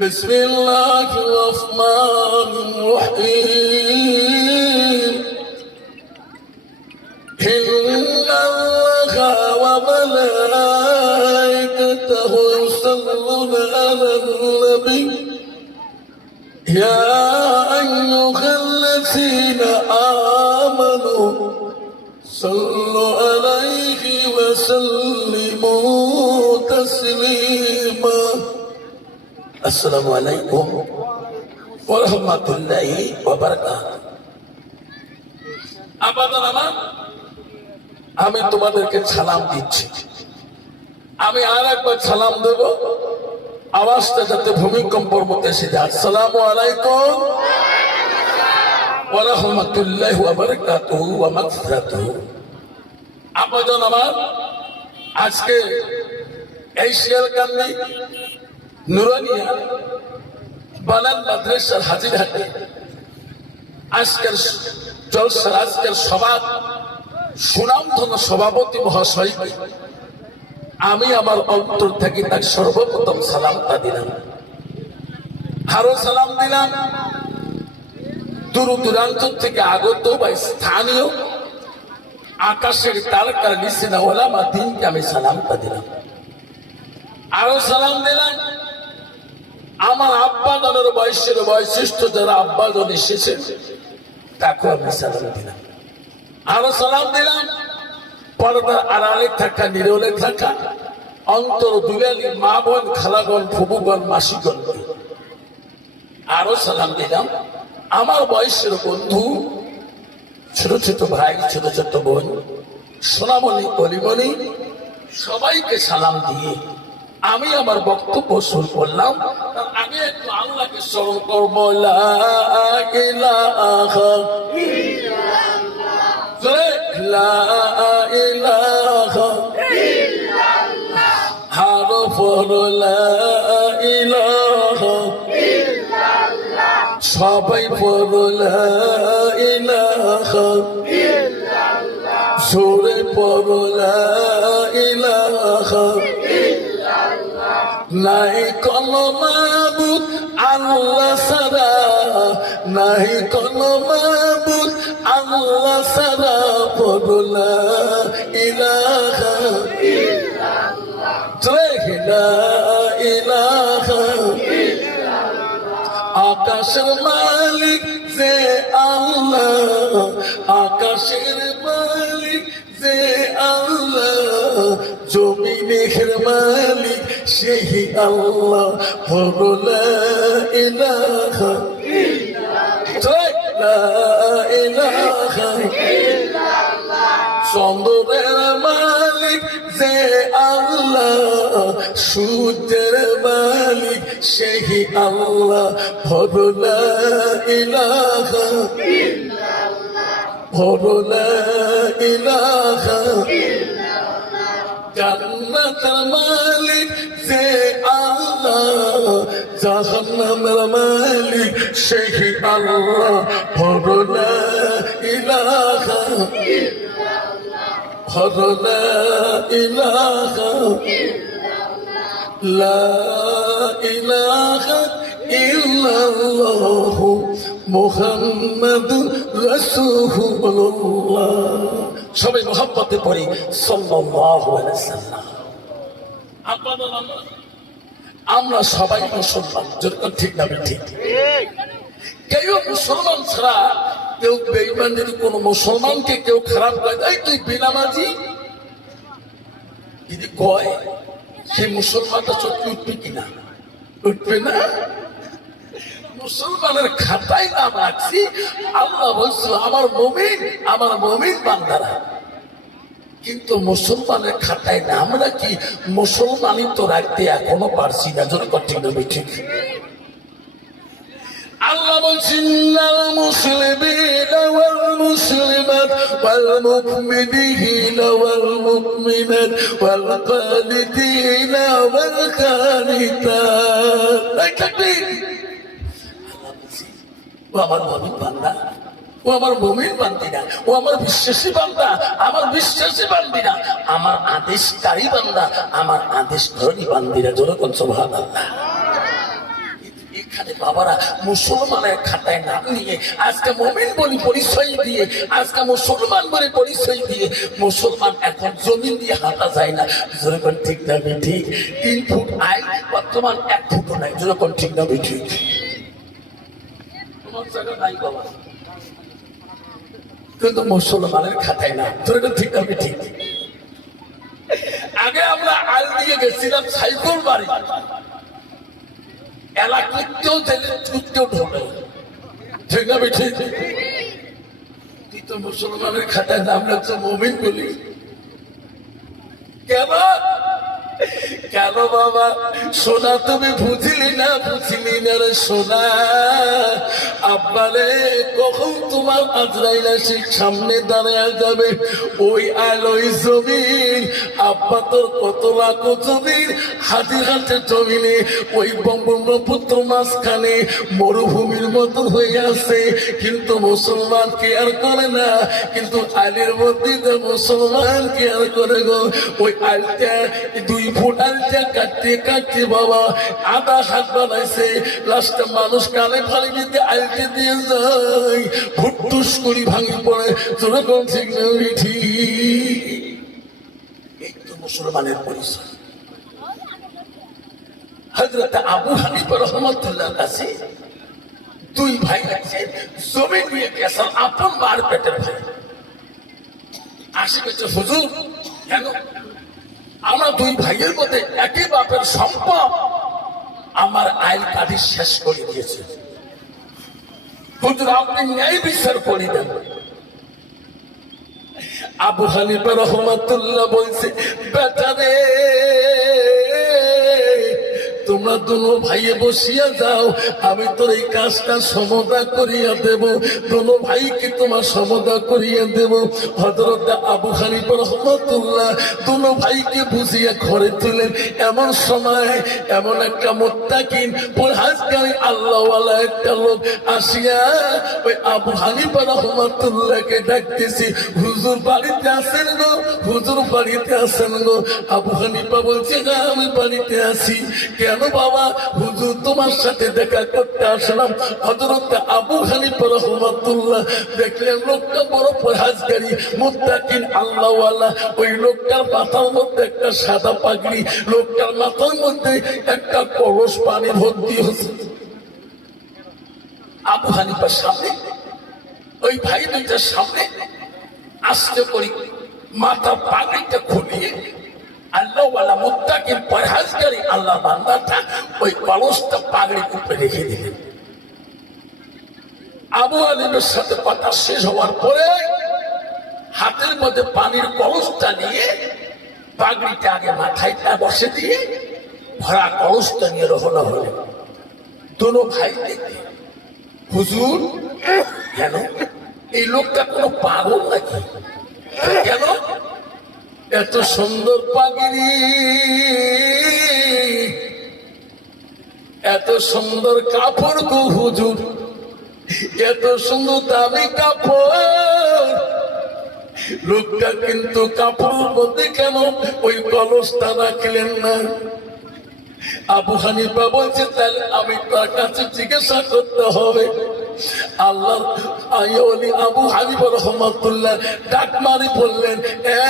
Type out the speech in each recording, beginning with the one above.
بسم الله الرحمن الرحيم إن الله وملائكته يصلون على النبي يا أيها الذين آمنوا صلوا عليه وسلموا تسليما السلام عليكم ورحمة الله وبركاته আবাদান আমার আমি তোমাদেরকে সালাম দিচ্ছি আমি আর একবার সালাম দেব আওয়াজটা যাতে ভূমিকম্পের মতো এসে যায় আসসালামু আলাইকুম ওয়া রাহমাতুল্লাহি ওয়া বারাকাতুহু ওয়া মাগফিরাতুহু আবাদান আমার আজকে এই শিয়ালকান্দি নুরানিয়া বানান মাদ্রাসার হাজিরহাটে আজকের জলসার আজকের সভা সুনামধন্য সভাপতি মহাশয়কে আমি আমার অন্তর থেকে তার সর্বপ্রথম সালামটা দিলাম আরো সালাম দিলাম দূর দূরান্ত থেকে আগত বা স্থানীয় আকাশের তারকার নিচে না ওলামা দিনকে আমি সালামটা দিলাম আরো সালাম দিলাম আমার আব্বা দাদার বয়সের বৈশিষ্ট্য যারা আব্বা জন এসেছেন তাকে আমি সালাম দিলাম আরো সালাম দিলাম পর্দার আড়ালে থাকা নিরলে থাকা অন্তর দুলালি মা বোন খালাগণ ফুবুগণ মাসিগণ আরো সালাম দিলাম আমার বয়সের বন্ধু ছোট ছোট ভাই ছোট ছোট বোন সোনামণি কলিমণি সবাইকে সালাম দিয়ে আমি আমার বক্তব্য শুরু করলাম আমি একটু আল্লাহকে স্মরণ করবো লা ইলাহা লা ইলাহা হারফ লা ইলাহা সবাই পড়ো লা ইলাহা জোরে পড়ো লা ইলাহা নাই কোনো মাবুদ আল্লাহ ছাড়া নাই কোনো মাবুদ আল্লাহ ছাড়া পড়ো লা ইলাহা লা ইলাহা আকাশের মালিক যে আল্লাহ আকাশের মালিক যে আল্লাহ জমিনের মালিক সেই আল্লাহ পড়ো লা ইলাহা লা ইলাহা চন্দ্রের মালিক যে আল্লাহ সূর্যের মালিক সেই আল্লাহ পড়ো লা ইলাহা পড়ো লা ইলাহা জান্নাতের মালিক যে আল্লাহ জাহান্নামের মালিক সেই আল্লাহ পড়ো লা ইলাহা পড়ো লা ইলাহা লা ইলাহা ইল্লাল্লাহ মুহাম্মাদুর রাসূলুল্লাহ সবাই মোহাম্মতে পড়ি সাল্লাল্লাহু আলাইহি সাল্লাম আমরা সবাই মুসলমান যেরকম ঠিক না ঠিক কেউ মুসলমান ছাড়া কেউ বেঈমান যদি কোন মুসলমানকে কেউ খারাপ করে দেয় তুই বেনামাজি যদি কয় সেই মুসলমানটা সত্যি উঠবে কিনা উঠবে না মুসলমানের খাতায় নাম রাখছি আল্লাহ বলছে আমার মুমিন বান্দারা কিন্তু মুসলমানের খাতায় নাম রাখি মুসলমানই তো রাখতে এখনো পারছি না যদি কঠিন ঠিক আল্লাহ বলছেন মুসলিমিনা ওয়াল মুসলিমাত ওয়াল মুমিনিনা ওয়াল মুমিনাত ওয়াল কানিতিনা ওয়াল কানিতাত ও আমার মুমিন বান্দা ও আমার মুমিন বান্দিনা ও আমার বিশ্বাসী বান্দা আমার বিশ্বাসী বান্দিনা আমার আদেশকারী বান্দা, আমার আদেশ ধরনি বান্দিরা, যেরকম সুবহানাল্লাহ। এখানে বাবারা মুসলমানের খাতায় নাম নিয়ে আজকে মুমিন বলে পরিচয় দিয়ে, আজকে মুসলমান বলে পরিচয় দিয়ে, মুসলমান এখন জমিন দিয়ে হাঁটা যায় না, যেরকম ঠিক না ঠিক। 3 ফুট আয়, বর্তমান 1 ফুটও নাই, যেরকম ঠিক না ঠিক। তোমার জায়গা নাই বাবা, কিন্তু মুসলমানের খাতায় না, যেরকম ঠিক না ঠিক। আগে আমরা আল দিয়ে গেছিলাম সাইকেল বাড়ি, এলাকাতেও জেলে ছুটতেও ঢোকে, ঠিক না ঠিক। তুই তো মুসলমানের খাতায় নাম রাখছো মুমিন বলি কেন? কেন বাবা? সোনা তুমি বুঝিলি না, বুঝিলি না রে সোনা। আব্বারে কখন তোমার আজরাইল এসে সামনে দাঁড়ায় যাবে, ওই আলোই জমিন, আব্বা তোর কত লাখ জমিন, হাতে হাতে জমিনে, ওই ব্রহ্মপুত্র মাঝখানে মরুভূমির মতন হয়ে আছে, কিন্তু মুসলমান কেয়ার করে না। কিন্তু আলের মধ্যে মুসলমান কেয়ার করে গো। ওই আলটা 2 ফুট আলটা কাটতে কাটতে বাবা আধা হাত বানাইছে, লাস্টে মানুষ কানে ফালি দিতে আলতে দিয়ে যায়, ফুটুস করি ভাঙি পড়ে, তোরা কোন ঠিক না ঠিক। এই তো মুসলমানের পরিচয়। হযরত আবু হানিফা রাহমাতুল্লাহ কাছে 2 ভাই আছে, জমি নিয়ে গেছে, আপন মার পেটের ভাই। আসে গেছে হুজুর, কেন? আমরা 2 ভাইয়ের মধ্যে একই বাপের সম্পদ, আমার আইল কাঠি শেষ করে দিয়েছে, হুজুর আপনি ন্যায় বিচার করে দেন। আবু হানিফা রাহমাতুল্লাহ বলছে, বেটা রে, তোমরা 2 ভাইয়ে বসিয়া যাও, আমি তোর এই কাজটা সমাধা করিয়া দেব, 2 ভাইকে তোমার সমাধা করিয়া দেব। হযরত আবু হানিফা রাহমাতুল্লাহ 2 ভাইকে বুঝিয়ে ঘরে তুলেন। এমন সময় এমন একটা মুত্তাকিন পরহেজগার আল্লাহওয়ালা একটা লোক আসিয়া ওই আবু হানিফা রাহমাতুল্লাহকে ডাকতেছি, হুজুর বাড়িতে আছেন গো, হুজুর বাড়িতে আছেন গো। আবু হানিফা বলছে, আমি বাড়িতে আছি। কেন বাবা? হুজুর তোমার সাথে দেখা করতে আসলাম। হযরত আবু হানিফা রাহমাতুল্লাহ দেখলেন লোকটা বড় পরহেজগারি মুত্তাকিন আল্লাহওয়ালা। ওই লোকটার মাথার মধ্যে একটা সাদা পাগড়ি, লোকটার মাথার মধ্যে একটা কলস পানি ভর্তি হচ্ছে। আবু হানিফার সামনে ওই ভাই 2টার সামনে আস্তে করে মাথা পাগড়িটা খুলিয়ে আল্লাহওয়ালা মুত্তাকিন পরহেজগারি আল্লাহ বান্দাটা ওই কলসটা পাগড়ির উপরে রেখে দিলেন। আবু হানিফার সাথে কথা শেষ হওয়ার পরে হাতের মধ্যে পানির কলসটা নিয়ে পাগড়িটা আগে মাথায় বসে দিয়ে ভরা কলসটা নিয়ে রওনা হলেন। 2 ভাই দেখে, হুজুর কেন? এই লোকটা কোনো পাগল নাকি? কেন? এত সুন্দর পাগড়ি, এত সুন্দর কাপড় গো হুজুর, এত সুন্দর দামি কাপড়। লোকটা কিন্তু কাপড়ের মধ্যে কেন ওই কলসটা রাখলেন না? আবু হানিফা বলছে, তাহলে আমি তার কাছে জিজ্ঞাসা করতে হবে। আল্লাহ আইওলি আবু হানিফা রাহমাতুল্লাহ ডাক মারি বললেন, এ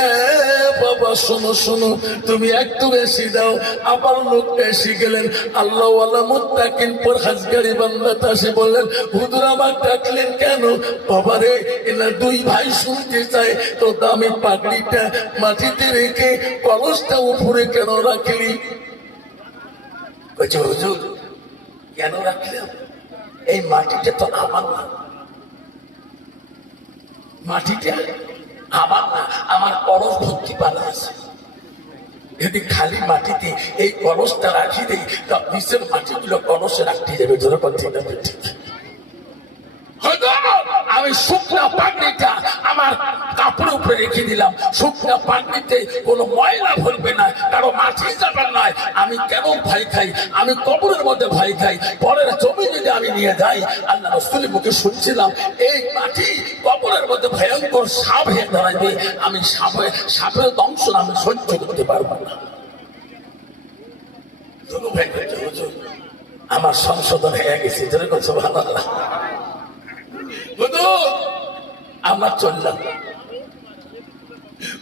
বাবা শোনো শোনো, তুমি একটু বেশি দাও। আবার লোক এসে গেলেন, আল্লাহওয়ালা মুত্তাকিন পরহেজগারি বান্দাটা এসে বললেন, হুজুর আমার ডাকলেন কেন? বাবারে, এরা 2 ভাই শুনতে চায় তো দামি পাগড়িটা মাটিতে রেখে কলসটা উপরে কেন রাখলি? বলছে, হুজুর কেন রাখলেন? এই মাটিটা তো আমার না, মাটিটা আমার না, আমার কলস ভর্তি পালা আছে। যদি খালি মাটিতে এই কলসটা রাখি দেই, তো নিচের মাটিগুলো কলসে রাখতে যাবে। যেরকম ঠিক আমি শুকনা পাগড়িটা আমার কাপড়ের উপরে রেখে দিলাম, শুকনা পাগড়িতে কোনো ময়লা ভরবে না, কারো মাটি যাবে না। আমি কেন ভয় খাই? আমি কবরের মধ্যে ভয় খাই, পরের জমি যদি আমি নিয়ে যাই। আল্লাহ রাসূলের মুখে শুনছিলাম এই মাটি কবরের মধ্যে ভয়ঙ্কর সাপ হয়ে দাঁড়াবে, আমি সাপের দংশন আমি সহ্য করতে পারবো না। আমার সংশোধন হয়ে গেছে, সুবহানাল্লাহ। আমরা চললাম,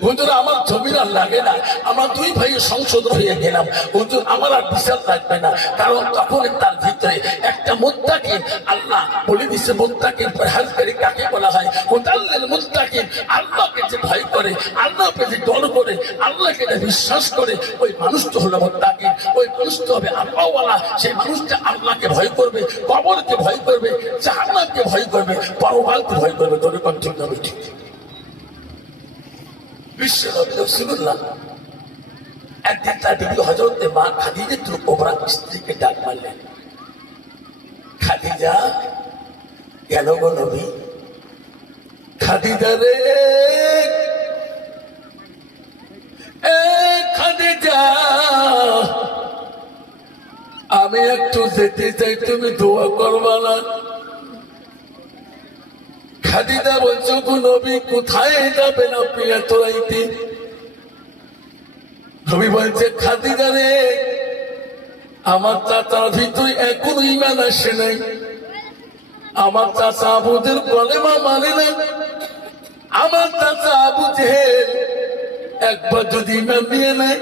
হুজুর আমার জমির আর লাগে না, আমার দুই ভাই সংশোধন হয়ে গেলাম, হুজুর আমার আর বিচার লাগবে না। কারণ তখন তার ভিতরে একটা মুত্তাকিন, আল্লাহ বলে দিচ্ছে মুত্তাকিন পরহেজগারি কাকে বলা হয়। হুদাল্লিল মুত্তাকিন, আল্লাহকে যে ভয় করে, আল্লাহকে যে ডর করে, আল্লাহকে যে বিশ্বাস করে, ওই মানুষটা হলো মুত্তাকিন, ওই মানুষটা হবে আল্লাহওয়ালা। সেই মানুষটা আল্লাহকে ভয় করবে, কবরকে ভয় করবে, জাহান্নামকে ভয় করবে, পরকালকে ভয় করবে। তোর কোন ঠিক না ঠিক? একদিন তার বিবি হযরত মা খাদিজাতুল কুবরা স্ত্রীকে ডাক মারলেন, খাদিজা। গেল গো নবী, খাদিজা রে, এ খাদিজা, আমি একটু যেতে চাই, তুমি দোয়া করবা না? খাদিজা বলছো গো নবী, কোথায় যাবেন আপনি এত রাইতে? নবী বলছে, খাদিজা রে, আমার চাচার ভিতরে এখনো ঈমান আসে নাই, আমার চাচা আবুদের কলেমা মানে নাই, আমার চাচা আবু জেহেল একবার যদি ঈমান নিয়ে নেয়,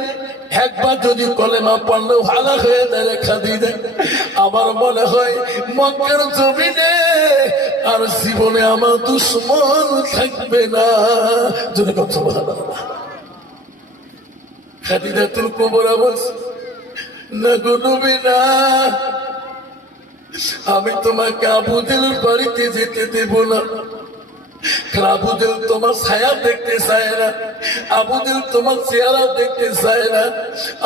একবার যদি কলেমা পড়লেও ভালো হয়ে যায় খাদিজা। আমার মনে হয় মক্কার জমিনে আর জীবনে আমার দুশ্মন থাকবে না। যদি কথা ভালো খাদিজাতুল কুবরা বলছে, না গো নবী না, আমি তোমাকে আবু জেহেলের বাড়িতে যেতে দেব না। আবু জেহেল তোমার ছায়া দেখতে চায় না, আবু জেহেল তোমার চেহারা দেখতে চায় না,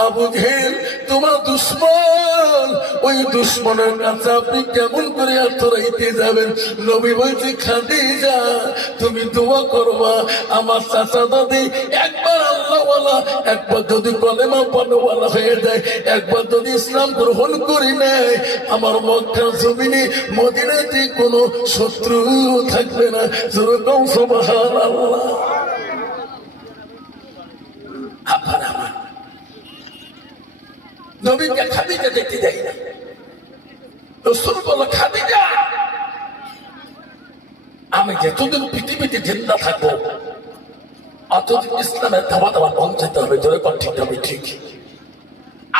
আবু জেহেল তোমার দুশ্মন, ওই দুশ্মনের কাছে আপনি কেমন করে আত্মরাইতে যাবেন? নবী বলছে, খাদিজা তুমি দোয়া করবা, আমার চাচা দাদি একবার আল্লাহওয়ালা, একবার যদি কলেমা পড়নেওয়ালা হয়ে যায়, একবার যদি ইসলাম গ্রহণ করি নেয়, আমার মক্কার জমিনে মদিনাতে কোনো শত্রু থাকবে না। সুবহানাল্লাহ। আবার আমার নবীকে খাদিজা দেখতে যাই না, রাসূল বলল, খাদিজা আমি যতদিন পৃথিবীতে জিন্দা থাকবো অতদিন ইসলামের ধাবা ধাবা পৌঁছাতে হবে। জোরে কোন ঠিক হবে? ঠিক।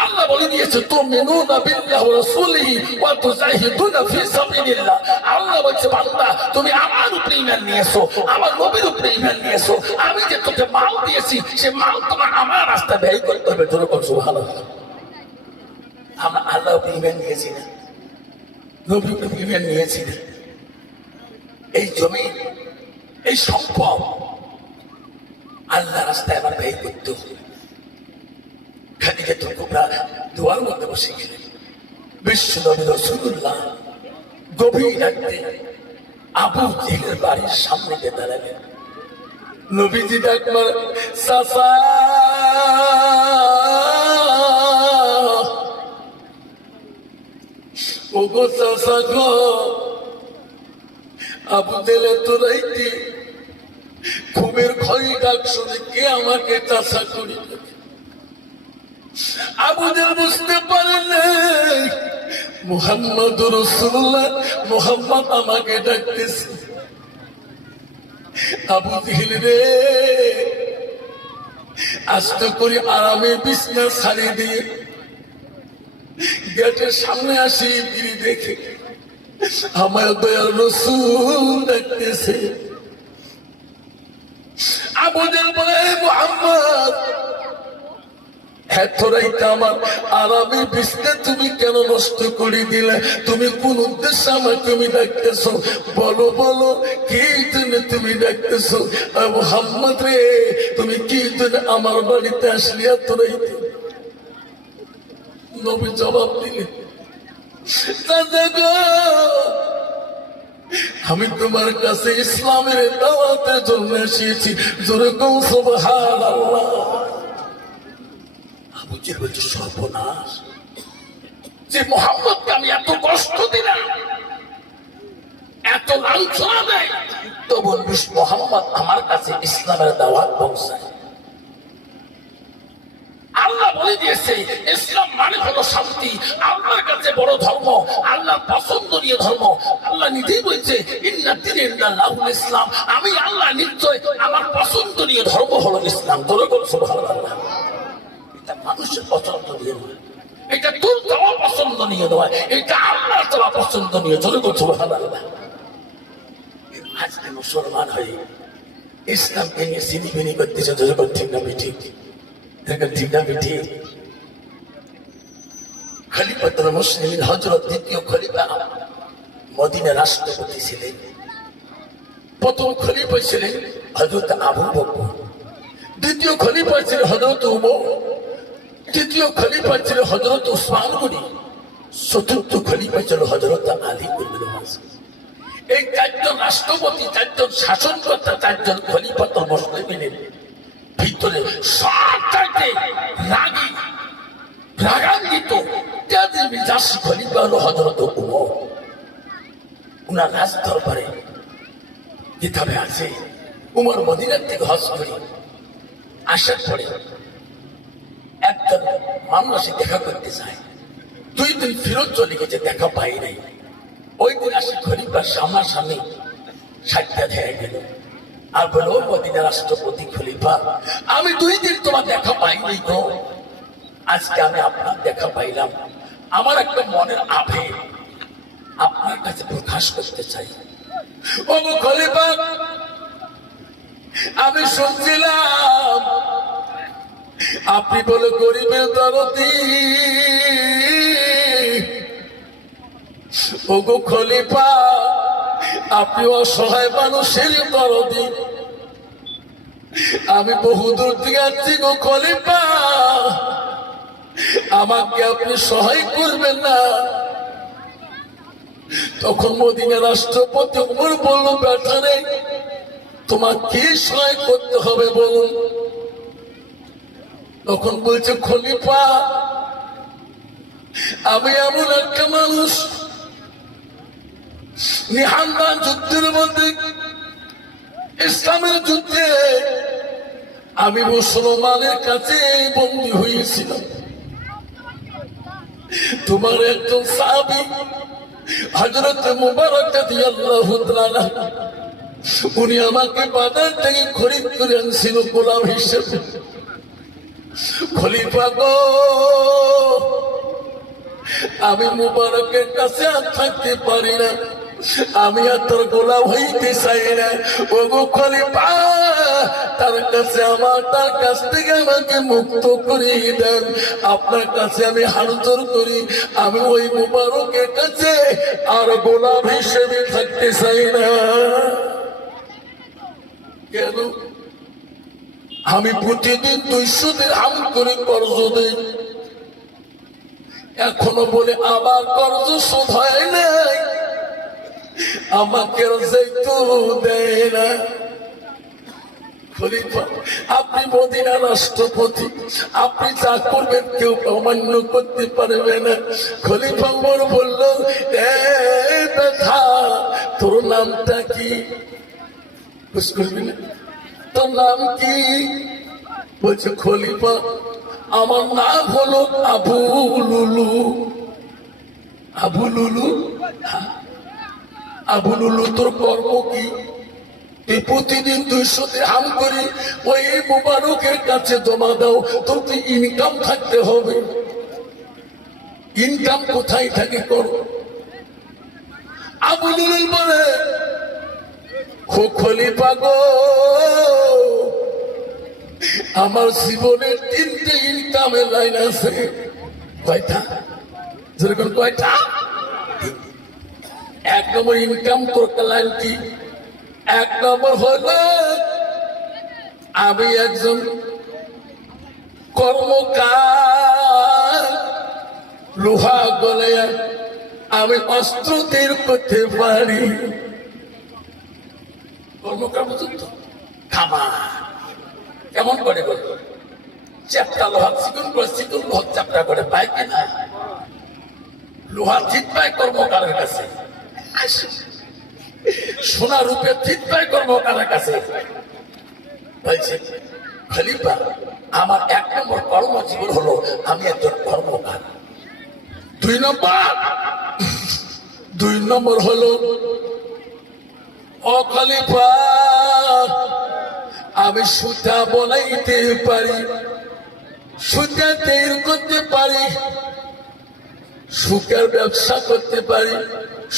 আল্লাহ বলে দিয়েছে, তুমিনুনা বিল্লাহি ওয়া রাসূলিহি ওয়া তুজাহিদুনা ফি সাবিলিল্লাহ। আল্লাহ বলছে, বান্দা তুমি আমার উপরে ঈমান নিয়েছো, আমার নবীর উপরে ঈমান নিয়েছো, আমি যে তোকে মাল দিয়েছি সে মাল তোমার আমার রাস্তায় ব্যয় করতে হবে। জোরে কোন সুবহানাল্লাহ। আমরা আল্লাহর উপরে ঈমান নিয়েছি না, নবীর উপরে ঈমান নিয়েছি না। এই জমি, এই সম্পদ আল্লাহ রাস্তায় আমার ব্যয় করতে হবে। খাদিজাতুল কুবরা দোয়ার মধ্যে বসে গেলেন। বিশ্ব নবী রাসূলুল্লাহ গভীর রাতে আবু জেহেলের বাড়ির সামনে গিয়ে দাঁড়ালেন। নবীজি ডাক মার, চাচা, ওগো চাচা গো। আবু জেহেল তো রাইতে ঘুমের ঘরে ডাক শুনে কে আমাকে চাচা করি। আবু জেহেল বুঝতে পারেন মুহাম্মদ রাসূলুল্লাহ, মুহাম্মদ আমাকে ডাকতেছে। আবু জেহেল রে, আস্তে করে আরামে বিছনা ছাড়িয়ে দিয়ে গেটের সামনে আসি, বিড়ি দেখে আমার দয়ার রাসূল ডাকতেছে। আবু জেহেল বলে, মুহাম্মদ এতরাইতে আমার আরামে বিছনা তুমি কেন নষ্ট করে দিলে? তুমি কোন উদ্দেশ্যে আমার তুমি ডাকতেছো? বলো বলো, কি জন্য তুমি ডাকতেছো? মুহাম্মদ রে, তুমি কি জন্য আমার বাড়িতে আসলি এতরাইতে? নবী জবাব দিলেন, চাচা গো, আমি তোমার কাছে ইসলামের দাওয়াতের জন্য এসেছি। জোরে কও সুবহানাল্লাহ। আবু জেহেল বলছে, সর্বনাশ, যে মুহাম্মদকে আমি এত কষ্ট দিলাম এত লাঞ্ছনা দেয়, তো বলবিস মোহাম্মদ আমার কাছে ইসলামের দাওয়াত পৌঁছায়। আল্লাহ বলে দিয়েছে ইসলাম মানে হলো শান্তি, আল্লাহর কাছে বড় ধর্ম, আল্লাহর পছন্দনীয় ধর্ম। আল্লাহ নিজেই বলছে ইন্না দীনা ইনদাল্লাহুল ইসলাম, আমি আল্লাহ নিশ্চয় আমার পছন্দনীয় ধর্ম হলো ইসলাম। জোরে বলো সুবহানাল্লাহ। এটা মানুষের পছন্দনীয় নয়, এটা তোর চাওয়া পছন্দনীয় নয়, এটা আল্লাহর চাওয়া পছন্দনীয়। জোরে বলো সুবহানাল্লাহ। আজকে মুসলমান হয়ে ইসলামকে নিয়ে সিনিবিনি করতেছে। জোরে বলো ঠিক না ঠিক? খলিফাতুল মুসলিমিন হযরত দ্বিতীয় খলিফা মদিনার রাষ্ট্রপতি ছিলেন। প্রথম খলিফা ছিলেন হযরত আবু বকর, দ্বিতীয় খলিফা ছিলেন হযরত উমর, তৃতীয় খলিফা ছিলেন হযরত উসমান গনি, চতুর্থ খলিফা ছিল হযরত আলী ইবনে মাসউদ। এই চারজন রাষ্ট্রপতি, চারজন শাসনকর্তা, চারজন খলিফাতুল মুসলিমিনের ভিতরে সবচাইতে রাগী, রাগান্বিত, তেজি মিজাজ খলিফা হলো হযরত উমর। উনার রাজ দরবারে কিতাবে আছে উমর মদিনার থেকে হজ করে আসার পরে একজন মানুষ দেখা করতে চায়, 2 দিন ফেরত চলে গেছে, দেখা পাই নাই। ওই দিন আসে খলিফার সামনাসামনি সাক্ষাৎ হয়ে গেল আর বলো মদিনার রাষ্ট্রপতি খলিফা, আমি 2 দিন তোমার দেখা পাইনি গো, আজকে আমি আপনার দেখা পাইলাম, আমার একটা মনের আবেগ আপনার কাছে প্রকাশ করতে চাই। ও খলিফা, আমি শুনছিলাম আপনি বলে গরিবের দরদি। ও গো খলিফা, আপনি অসহায় মানুষের দরদি। আমি বহুদূর থেকে আসছি গো খলিফা, আমাকে আপনি সহায় করবেন না? তখন মদিনার রাষ্ট্রপতি উমর বলল, ব্যাটা রে, তোমার কি সহায় করতে হবে বলুন? তখন বলছে, খলিফা, আমি এমন একটা মানুষ, নিহান্দান যুদ্ধের মধ্যে, ইসলামের যুদ্ধে আমি মুসলমানের কাছে বন্দী হয়েছিলাম। তোমার একজন সাহাবী হযরত মুবারক রাদিয়াল্লাহু তাআলা, উনি আমাকে বাজার থেকে খরিদ করে আনছিল গোলাম হিসেবে। খলিফা গো, আমি মুবারকের কাছে আর থাকতে পারি না, আমি আর তোর গোলাম হইতে চাই না। ও গো খলিফা, তার কাছ থেকে আমাকে মুক্ত করিয়ে দেন। আপনার কাছে আমি হাত জোড় করি, আমি ওই মুবারকের কাছে আর গোলাম হিসেবে থাকতে চাই না। কেন? আমি প্রতিদিন 200 দিরহাম করে কর্জ দেই, এখনো বলে আমার কর্জ শোধ হয় নাই, আমাকে যেহেতু দেয় না। খলিফা, আপনি মদিনার রাষ্ট্রপতি, আপনি যা করবেন কেউ অমান্য করতে পারবে না। খলিফা উমর বলল, এই ব্যথা, তোর নামটা কি? বুঝ করবি না? তোর নাম কি? বলছে, খলিফা, আমার নাম হলো আবু লুলু। আবু লুলু? আবু লুলু, তোর কর্ম কি? তুই প্রতিদিন 200 দিরহাম করে ওই মুবারকের কাছে জমা দাও, তোর তো ইনকাম থাকতে হবে। ইনকাম কোথায় থাকে করো? আবু লুলু বলে, খলিফা গো, আমার জীবনের 3টে ইনকামের লাইন আছে। কয়টা? যেরকম কয়টা? 1 নম্বর ইনকাম করতে লাইন কি? 1 নম্বর হলো আমি একজন কর্মকার, লোহা গলে আমি অস্ত্র তৈরি করতে পারি। কর্মকার বুঝুন তো, খামার কেমন করে বলবো? চ্যাপটা লোহা চিকন করে, চিকন লোহা চ্যাপটা করে পায় কিনা? লোহা ঠিক পায় কর্মকারের কাছে। সোনা রূপে চিন্তাই করবো কার কাছে বলছে খলিফা আমার 1 নম্বর কর্মজীবন হলো আমি একজন কর্মকার। 2 নম্বর হলো ও খলিফা আমি সুতা বনাইতে পারি, সুতা তৈরি করতে পারি, সুতার ব্যবসা করতে পারি,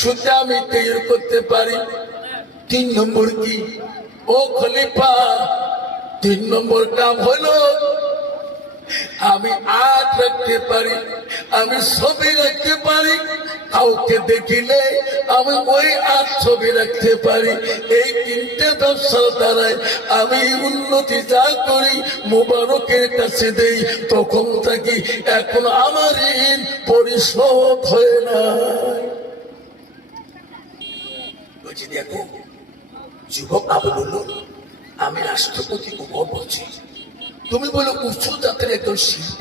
সুতা আমি তৈরি করতে পারি। 3 নম্বর কি ও খলিফা? 3 নম্বর কাম হলো আমি আর্ট রাখতে পারি, আমি ছবি রাখতে পারি, কাউকে দেখিলে আমি ওই আর্ট ছবি রাখতে পারি। এই 3টে ব্যবসার দ্বারাই আমি উন্নতি যা করি মুবারকের কাছে দেই, তখন থাকি এখন আমার ঋণ পরিশোধ হয় না। বলছি দেখো যুবক আবু বলল আমি রাষ্ট্রপতি উপর বলছি, তুমি বলো উচ্চ জাতের একজন শিল্প।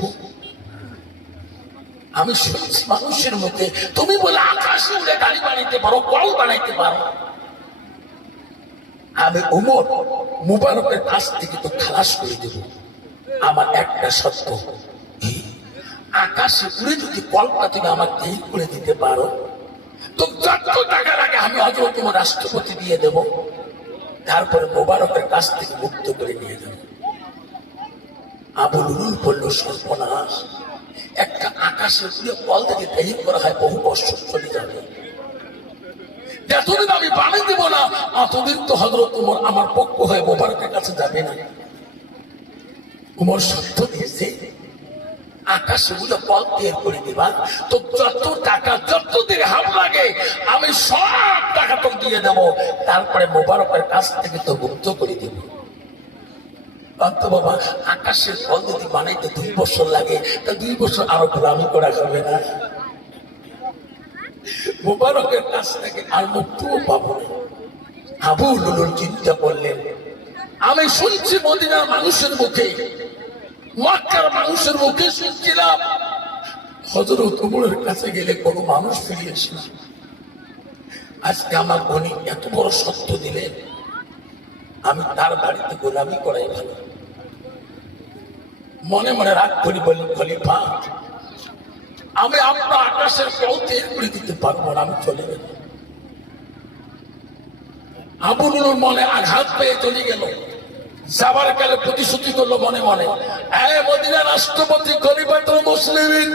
আমি শুনছি মানুষের মুখে তুমি বলে আকাশে উড়ে গাড়ি বানাইতে পারো, কল বানাইতে পারো। আমি উমর মুবারকের কাছ থেকে তো খালাস করে দেব। আমার একটা সত্য, আকাশে উড়ে যদি কলটা তুমি আমার তৈরি করে দিতে পারো তো যত টাকা লাগে আমি হয়তো তোমার রাষ্ট্রপতি দিয়ে দেব, তারপরে মুবারকের কাছ থেকে মুক্ত করে নিয়ে যাবো। আবু লুলুল বলল সর্বনাশ, একটা আকাশে উড়ে কল থেকে তৈরি করা হয় বহু বছর চলে যাবে, যতদিন আমি বানিয়ে দেবো না অতদিন তো হযরত উমর আমার পক্ষ হয়ে মুবারকের কাছে যাবে না। উমর সত্য দিয়েছে, আকাশে উড়ে কল তৈরি করে দিবা তো যত টাকা যত দিরহাম লাগে আমি সব টাকা তো দিয়ে দেবো, তারপরে মুবারকের কাছ থেকে তো মুক্ত করে দেব। বাবা আকাশের ফল যদি বানাইতে 2 বছর লাগে তা 2 বছর আরো গোলামি করা যাবে না, মুবারকের কাছ থেকে আর মুক্তিও পাবো না। আবু লুলুল চিন্তা করলেন আমি শুনছি মদিনার মানুষের মুখে, মক্কার মানুষের মুখে শুনছিলাম হযরত উমরের কাছে গেলে কোনো মানুষ ফিরে আসে না। আজকে আমার গণি এত বড় সত্য দিলেন, আমি তার বাড়িতে গোলামি করাই ভালো। মনে মনে রাগ করি বলি খলিফা আমি আপনার আকাশের কল তৈরি করে দিতে পারবো না, আমি চলে গেল। আবু লুলুর মনে আঘাত পেয়ে চলে গেল, যাবার কালে প্রতিশ্রুতি করলো মনে মনে মদিনার রাষ্ট্রপতি খলিফাতুল মুসলিমিন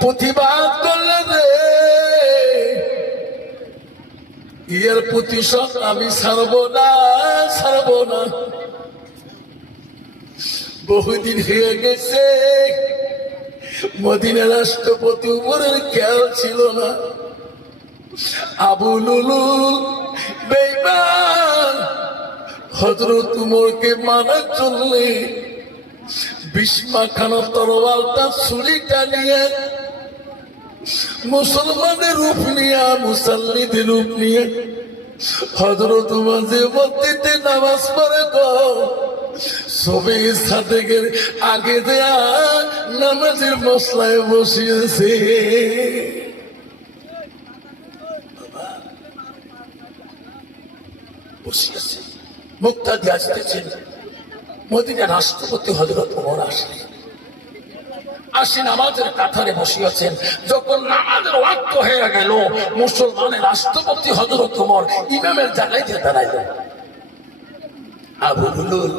প্রতিবাদ করলেন রে, এর প্রতিশোধ আমি ছাড়বো না, ছাড়বো না। বহুদিন হয়ে গেছে মদিনার রাষ্ট্রপতি উমরের খেয়াল ছিল না। আবু লুলুল বেঈমান হযরত উমরকে মানার জন্য বিস্মাখানা তরোয়ালটা ছুরিটা নিয়ে মুসলমানের রূপ নিয়ে মুসাল্লিদের রূপ নিয়ে হযরত উমর যে মসজিদে নামাজ পড়ে গো সবে সাদেকের আগে দেয়া নামাজের মশলায় বসিয়েছে। বসিয়েছে মুক্তাদি আসতেছেন, মদিনার রাষ্ট্রপতি হযরত উমর আসলেন, আসি নামাজের কাতারে বসিয়েছেন। যখন নামাজের ওয়াক্ত হয়ে গেল মুসলমানের রাষ্ট্রপতি হযরত উমর ইমামের জায়গায় যে দাঁড়াইল। আবু লুলুল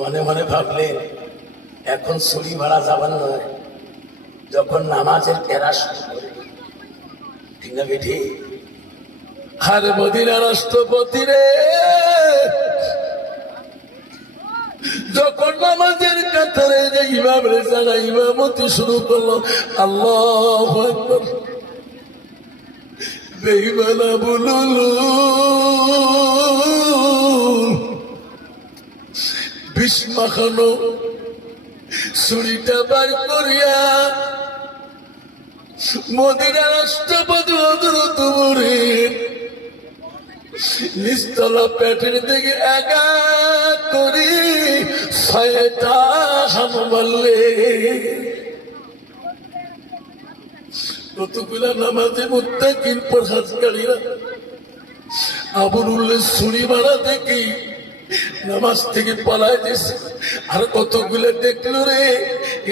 মনে মনে ভাবলেন এখন ছুরি মারা যাবার নয়, যখন নামাজের কেরা শুরু করে ঠিক না বেঠি। আর মদিনার রাষ্ট্রপতি রে যখন নামাজের কাতারে যে ইমামের জায়গায় ইমামতি শুরু করলো, আল্লাহু আকবার, বেঈমান আবু লুলুল বিস্মাখানো ছুরিটা বার করিয়া মদিনার রাষ্ট্রপতি হযরত উমরের নিস্তলা পেটের দিকে একা করি 6টা হাম মারলে। কতগুলা নামাজে মুত্তাকিন পরহেজগারীরা আবুল উল্লাহ ছুরি মারা দেখি নামাজ থেকে পালায় দিছে। আর কতগুলো দেখলো রে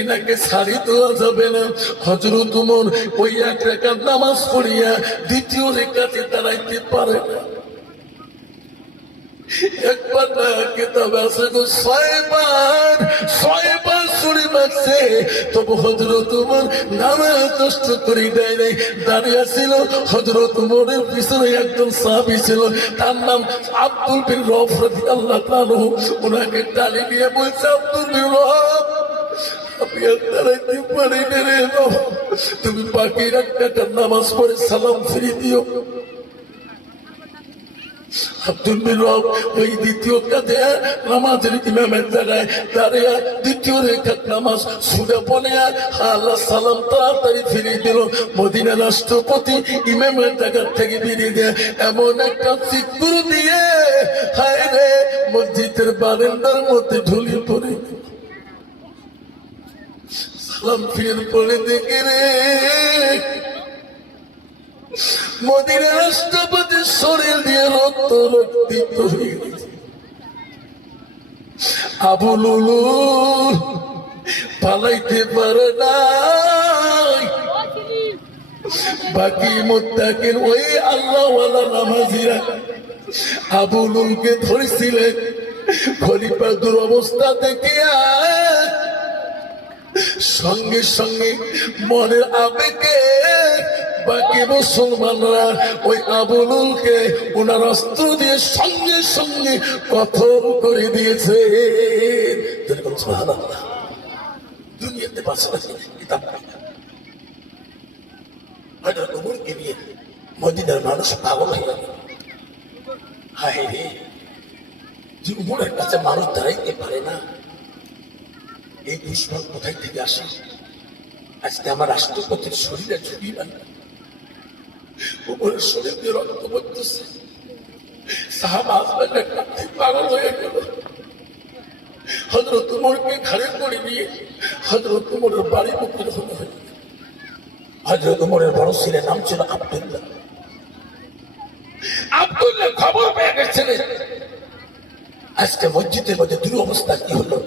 এনাকে ছাড়ি দেওয়া যাবে না। হযরত ওমর ওই এক রাকাত নামাজ পড়িয়া দ্বিতীয় রাকাতে দাঁড়াইতে পারে না। একবার না কিতাবে আছে গো ছয়বার ছুরি মারছে, তবু হযরত ওমর নামাজ নষ্ট করে দেয় নাই, দাঁড়িয়ে ছিল। হযরত ওমরের পিছনে একজন সাহাবী ছিল, তার নাম আব্দুল বিন রওফ রাদিয়াল্লাহু তাআলা। ওনাকে টালি দিয়ে বলছে, আব্দুল বিন রওফ আমি আর দাঁড়াইতে পারি না রে, তুমি বাকি রাকাতের নামাজ পড়ে সালাম ফিরিয়ে দিও। আব্দুল বিন রওফ ওই দ্বিতীয় কাতে নামাজের ইমামের জায়গায় দাঁড়িয়ে দ্বিতীয় রেখাত নামাজ সুদে পড়ে আল্লাহ সালাম তাড়াতাড়ি ফিরিয়ে দিল। মদিনা রাষ্ট্রপতি ইমামের জায়গা থেকে বেরিয়ে দেয়, এমন একটা চিৎকার দিয়ে হায় রে মসজিদের বারান্দার মধ্যে ঢুলিয়ে পড়ে। সালাম ফিরে পড়ে দেখে রে মদিনা রাষ্ট্রপতির শরীর দিয়ে রক্ত রক্তিত হয়ে গেছে। আবু লুলু পালাইতে পারে নাই। বাকি মুত্তাকিন ওই আল্লাহওয়ালা নামাজিরা আবু লুলুকে ধরেছিলেন। খলিফা দুরবস্থা দেখিয়া সঙ্গে সঙ্গে মনের আবেগে বাকি মুসলমানরা ওই আবুলকে ওনার অস্ত্র দিয়ে সঙ্গে সঙ্গে কতল করে দিয়েছে। দুনিয়াতে নিয়ে মদিনার মানুষ পাগল হয়ে গেল। হায় রে, যে উমরের কাছে মানুষ দাঁড়াইতে পারে না, এই দুশ্মন কোথায় থেকে আসে? আজকে আমার রাষ্ট্রপতির শরীরে ঝুঁকি বানা, উপরের শরীর দিয়ে রক্ত পড়তেছে। সাহাবা পাগল হয়ে গেল। হযরত ওমরকে ঘাড়ে করে নিয়ে হযরত ওমরের বাড়ি মুখে হতে হল। হযরত ওমরের বড় ছেলের নাম ছিল আব্দুল্লাহ। আব্দুল্লাহ খবর পেয়ে গেছিলেন আজকে মসজিদের মধ্যে দুরবস্থা কি হলো।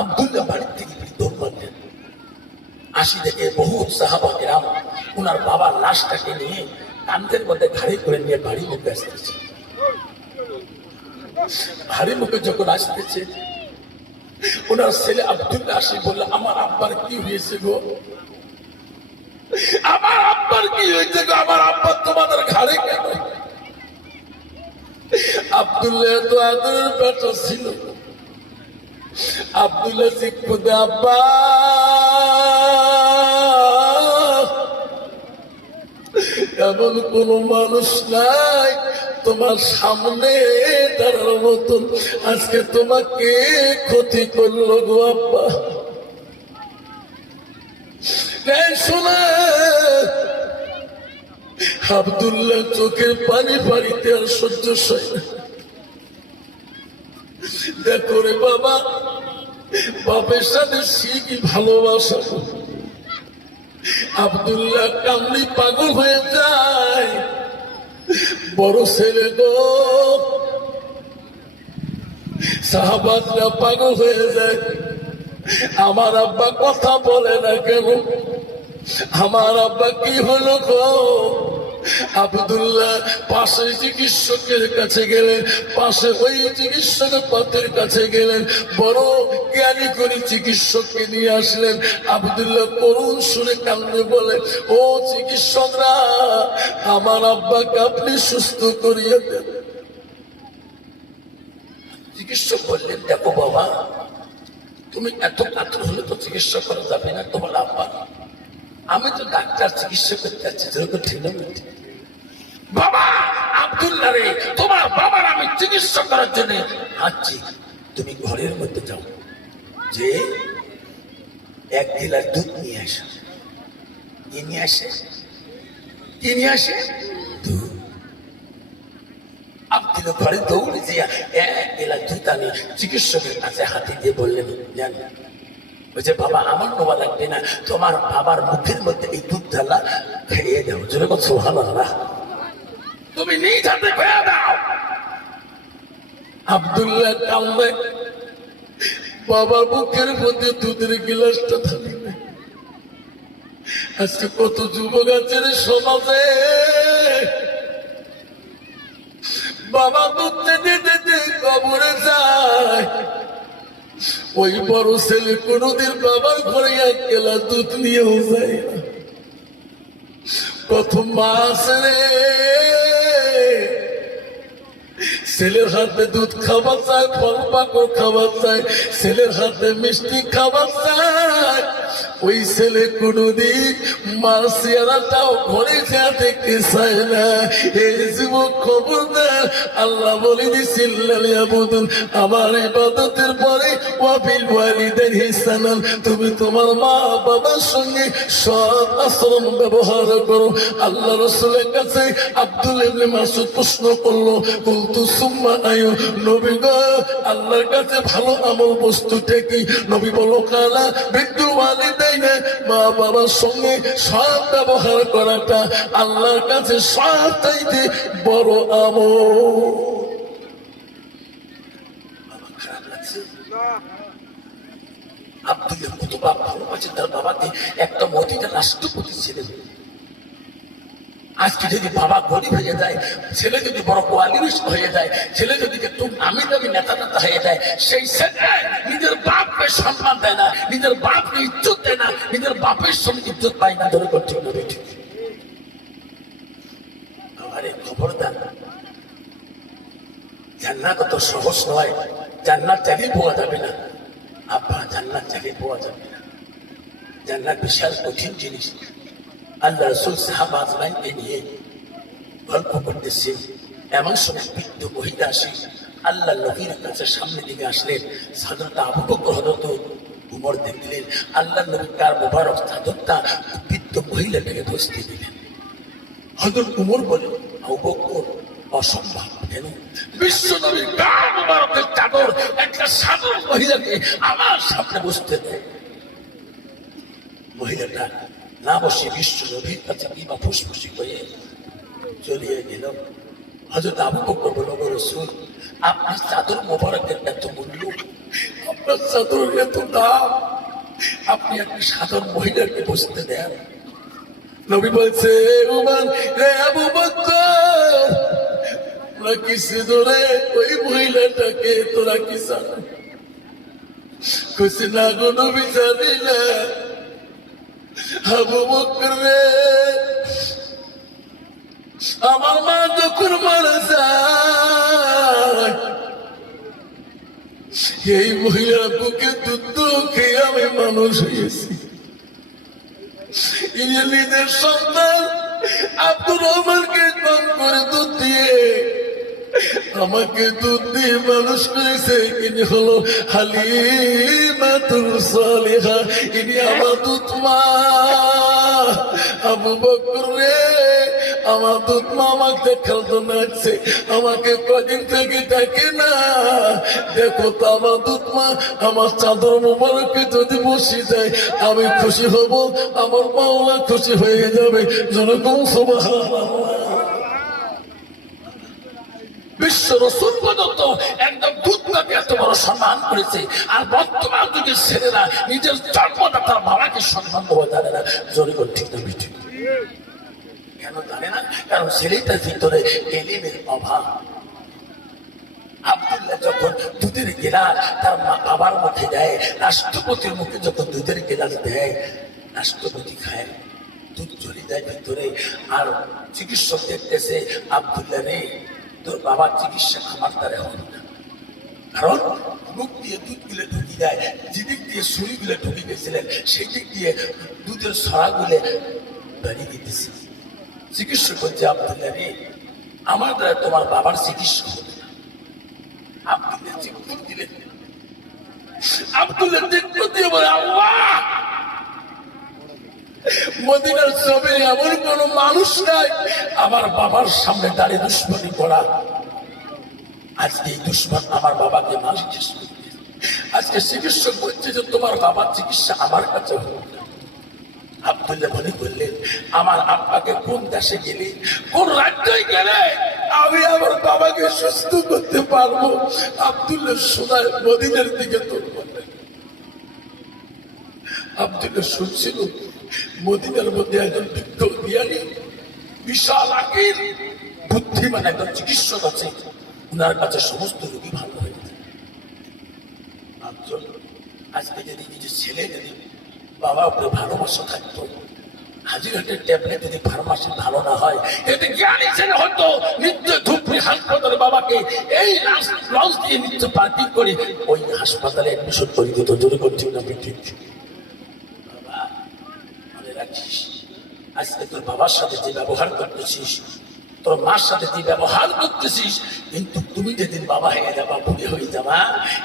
আব্দুল্লাহ বাড়ির থেকে দৌড় মারলেন। আসি দেখে বহু সাহাবা কেরাম উনার বাবার লাশটাকে নিয়ে কান্ধের মধ্যে ঘাড়ি করে নিয়ে বাড়ি মুখে আসতেছে। বাড়ি মুখে যখন আসতেছে ওনার ছেলে আব্দুল্লাহ আসি বললে, আমার আব্বার কি হয়েছে গো? আমার আব্বার কি হয়েছে গো? আমার আব্বার তোমাদের ঘাড়ে কেন? আব্দুল্লাহ তো আদরের বেটা ছিল। আব্দুল্লাহ শিখতে, আব্বা এমন কোন মানুষ নাই তোমার সামনে দাঁড়ার মতন, আজকে তোমাকে ক্ষতি করলো গো আব্বা। শোনা, আব্দুল্লাহ চোখের পানি পানিতে আর সহ্য হয় না। দেখো রে বাবা, বাপের সাথে শিখি ভালোবাসা। আব্দুল্লাহ কামলি পাগল হয়ে যায়। বড় ছেলে গো, সাহাবাতরা পাগল হয়ে যায়। আমার আব্বা কথা বলে না কেন? আমার আব্বা কি হলো গো? আব্দুল্লাহ পাশে চিকিৎসকের কাছে গেলেন, পাশে ওই চিকিৎসকের পাতের কাছে গেলেন, বড় জ্ঞানী করে চিকিৎসককে নিয়ে আসলেন। আব্দুল্লাহ করুণ সুরে কান্দে বলে, ও চিকিৎসকরা, আমার আব্বাকে আপনি সুস্থ করিয়ে দেন। চিকিৎসক বললেন, দেখো বাবা, তুমি এত কাতর হলে তো চিকিৎসা করা যাবে না তোমার আব্বা। আমি তো ডাক্তার, চিকিৎসা করতে যাচ্ছি, ঠিক না বাবা? আব্দুল্লাহ রে, তোমার বাবার আমি চিকিৎসা করার জন্য আসছি। তুমি ঘরের মধ্যে যাও, যে 1 গিলাস দুধ নিয়ে আসো। কি নিয়ে আসে? কি নিয়ে আসে? দুধ। আব্দুল্লাহ ঘরে দৌড়ে যে 1 গিলাস দুধ আনি চিকিৎসকের কাছে হাতে দিয়ে বললেন, নেন। বলছে বাবা আমার নেওয়া লাগবে না, তোমার বাবার মুখের মধ্যে এই দুধ ঢালা খেয়ে দাও। জোরে বল সুবহানাল্লাহ। তুমি নিজ হাতে খেয়ে দাও। আব্দুল্লাহ কান্দে, বাবার মুখের মধ্যে দুধের গিলাসটা ঢালি। আজকে কত যুবক আছে সমাজে, বাবা দুধ দিতে দিতে কবরে যায়, ওই বড় ছেলে কোনদিন বাবার ঘরে এক গেলা দুধ নিয়েও যায় না। কত মা আছে রে, ছেলের হাতে দুধ খাবার চায়, ফল পাকড় খাবার চায়, ছেলের হাতে মিষ্টি খাবার চায়, ওই ছেলে কোনদিন মার চেহারাটাও ঘরে যা দেখতে চায় না। এই যুবক খবরদার, আল্লাহ বলে দিয়েছিলেন আমার ইবাদতের পরে ওয়াবিল ওয়ালিদাইনি ইহসানান, তুমি তোমার মা বাবার সঙ্গে সৎ আচরণ ব্যবহার করো। আল্লাহ রাসূলের কাছে আব্দুল্লাহ ইবনে মাসউদ প্রশ্ন করলো, কুলতু সুম্মা আয়ু, নবী গো আল্লাহর কাছে ভালো আমল বস্তুটা কি? নবী বলো কালা বিদ্যুল ওয়ালিদাইনি, মা বাবার সঙ্গে সৎ ব্যবহার করাটা আল্লাহর কাছে সবচাইতে বড় আমল। আব্দুল্লাহ কত বাপ ভালোবাসে তার বাবাকে, একটা মদিনার রাষ্ট্রপতি ছিলেন। আজকে যদি বাবা গরিব হয়ে যায়, ছেলে যদি বড় কোয়ালিস্ট হয়ে যায়, ছেলে যদি একটু নামি দামি নেতা হয়ে যায়, সেই ছেলে নিজের বাপকে সম্মান দেয় না, নিজের বাপকে ইজ্জত দেয় না, নিজের বাপের সঙ্গে ইজ্জত পায় না। ধরে করতে হবে ঠিক। আরে খবরদার, জান্নাত কত সহজ নয়, জান্নাত চালিয়ে পাওয়া যাবে না। আব্বা জান্নাত চালিয়ে পাওয়া যাবে না, জান্নাত বিশাল কঠিন জিনিস। আল্লাহ রাসূল সাহাবা আজমাইনকে নিয়ে গল্প করতেছে, এমন সময় বৃদ্ধ মহিলা আসে আল্লাহ নবীর কাছে সামনে দিকে আসলেন। হযরত আবু বকর হযরত উমর দেখলেন, আল্লাহ নবী তার মোবারক চাদরটা বৃদ্ধ মহিলাটাকে বসতে দিলেন। হযরত উমর বলেন, আবু বকর অসম্ভব। কেন? বিশ্ব নবীর গায়ে মোবারকের চাদর একটা সাধারণ মহিলাকে আমার সামনে বসতে দেয়। মহিলাটা না বসে বিশ্ব নবীর কাছে কিংবা ফুসফুসি হয়ে চলিয়ে গেল। হযরত আবু বকর বলল, রাসূল আপনার চাদর মোবারকের এত মূল্য, আপনার চাদরের এত দাম, আপনি একটা সাধারণ মহিলাকে বসতে দেন। নবী বলছে, উমর রে আবু বকর, তোরা কিসে ধরে ওই মহিলাটাকে তোরা কি জানো? কইছে না গো নবী, জানি না। আবু বকর রে, আমার মা যখন মারা যায়, এই মহিলার বুকে দুধ খেয়ে আমি মানুষ হয়েছি। ইনি নিজের সন্তান আব্দুর রহমানকে কম করে দুধ দিয়ে আমাকে দুধ দিয়ে মানুষ করেছে। ইনি হলো হালিমাতুল সালিহা, ইনি আমার দুধ মা। আবু বকর রে, আমার দুধ মা আমাকে খেলতে লাগছে, আমাকে কদিন থেকে দেখে না। দেখো তো আমার দুধ মা আমার চাদর মোবারকে যদি বসে যায়, আমি খুশি হব, আমার মাওলা খুশি হয়ে যাবে। যেরকম সুবহানাল্লাহ। বিশ্ব রাসূল পর্যন্ত একদম দুধটাকে এত বড় সম্মান করেছে, আর বর্তমান যুগের ছেলেরা নিজের জন্মদাতার বাবাকে সম্মান দেওয়া জানে না। জোরে বল ঠিক না ঠিক? কেন জানে না? কারণ ছেলেটার ভিতরে এলিমের অভাব। আব্দুল্লাহ যখন দুধের গিলাস তার বাবার মুখে দেয়, রাষ্ট্রপতির মুখে যখন দুধের গিলাস দেয়, রাষ্ট্রপতি খায়, দুধ চলে যায় ভিতরে। আর চিকিৎসক দেখতেছে, আব্দুল্লাহ রে, তোর বাবার চিকিৎসা আমার দ্বারা হবে না, কারণ মুখ দিয়ে দুধ গুলে ঢুকি যায়, যেদিক দিয়ে ছুরি গুলে ঢুকে গেছিলেন সেই দিক দিয়ে দুধের ছড়া গুলে দাঁড়িয়ে দিতেছে। চিকিৎসক বলছে, আব্দুল্লাহ রে, আমার দ্বারা তোমার বাবার চিকিৎসা হবে না। আব্দুল্লাহ চিৎকার দিলেন, আব্দুল্লাহ চিৎকার দিয়ে বলে, আল্লাহ, মদিনার জমিনে এমন কোন মানুষ নাই আমার বাবার সামনে দাঁড়িয়ে দুশ্মনী করা। আজকে এই দুশ্মন আমার বাবাকে মালিশ করতে, আজকে চিকিৎসক বলছে যে তোমার বাবার চিকিৎসা আমার কাছে হবে। আব্দুল্লাহ মনে করলেন আমার আব্বাকে কোন দেশে গেলে, কোন রাজ্যে গেলে আমি আমার বাবাকে সুস্থ করতে পারবো। আব্দুল্লাহ সোনায় মদিনার দিকে দৌড়ালেন। আব্দুল্লাহ শুনছিল মদিনার মধ্যে একজন বৃদ্ধ জ্ঞানী, বিশাল আকিল, বুদ্ধিমান একজন চিকিৎসক আছে, ওনার কাছে সমস্ত রোগী ভালো হয়ে যায়। আজকে যদি নিজের ছেলে যদি বাবা উপরে ভালোবাসা থাকতো, হাজিরহাটের ট্যাবলেট যদি ফার্মাসি ভালো না হয়, এতে জ্ঞানী ছেলে হতো নিত্য ধুপড়ি হাসপাতালে বাবাকে এই লঞ্চ দিয়ে নিত্য পার্কিং করে ওই হাসপাতালে এডমিশন করে দিত। জোরে করছি না ঠিক? বাবা মনে রাখিস, আজকে তোর বাবার সাথে যে ব্যবহার করতেছিস, তোর মার সাথে যে ব্যবহার করতেছিস, কিন্তু তুমি যেদিন বাবা হয়ে যাবা, বুড়ি হয়ে যাবা,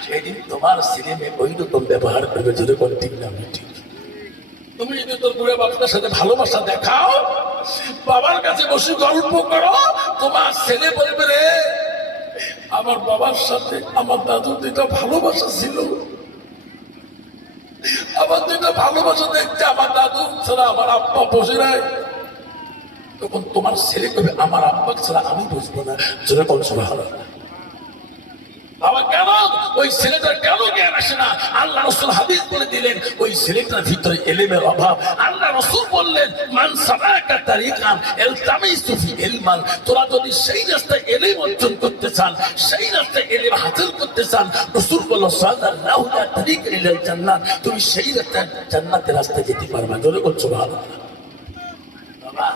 সেদিন তোমার ছেলে মেয়ে ওই রকম ব্যবহার করবে। যদি কোন ঠিক না ঠিক? তুমি যদি তোর বুড়ে বাবার সাথে ভালোবাসা দেখাও, বাবার কাছে বসে গল্প করো, তোমার ছেলে বলবে রে আমার বাবার সাথে আমার দাদু যেটা ভালোবাসা ছিল, আমার যেটা ভালোবাসা দেখতে আমার দাদু ছাড়া আমার আব্বা বসে নাই, তখন তোমার ছেলে কবে আমার আব্বা ছাড়া আমি বুঝবো না। যেরকম ভালো বাবা কেন ওই ছেলেটার কেন জ্ঞান আসে না? আল্লাহ রাসূল হাদিস বলে দিলেন ওই ছেলেটার ভিতরে ইলমের অভাব। আল্লাহ রাসূল বললেন মান সালাকা তারিকান ইলতামিসু ফি ইলমান, তোরা যদি সেই রাস্তায় ইলম অর্জন করতে চান, সেই রাস্তায় ইলম হাসিল করতে চান, রাসূল বললেন সাল্লাল্লাহু আলাইহি তারিক ইলাল জান্নাত, তুমি সেই রাস্তায় জান্নাতের রাস্তায় যেতে পারবে। জোরে বল সুবহানাল্লাহ। বাবা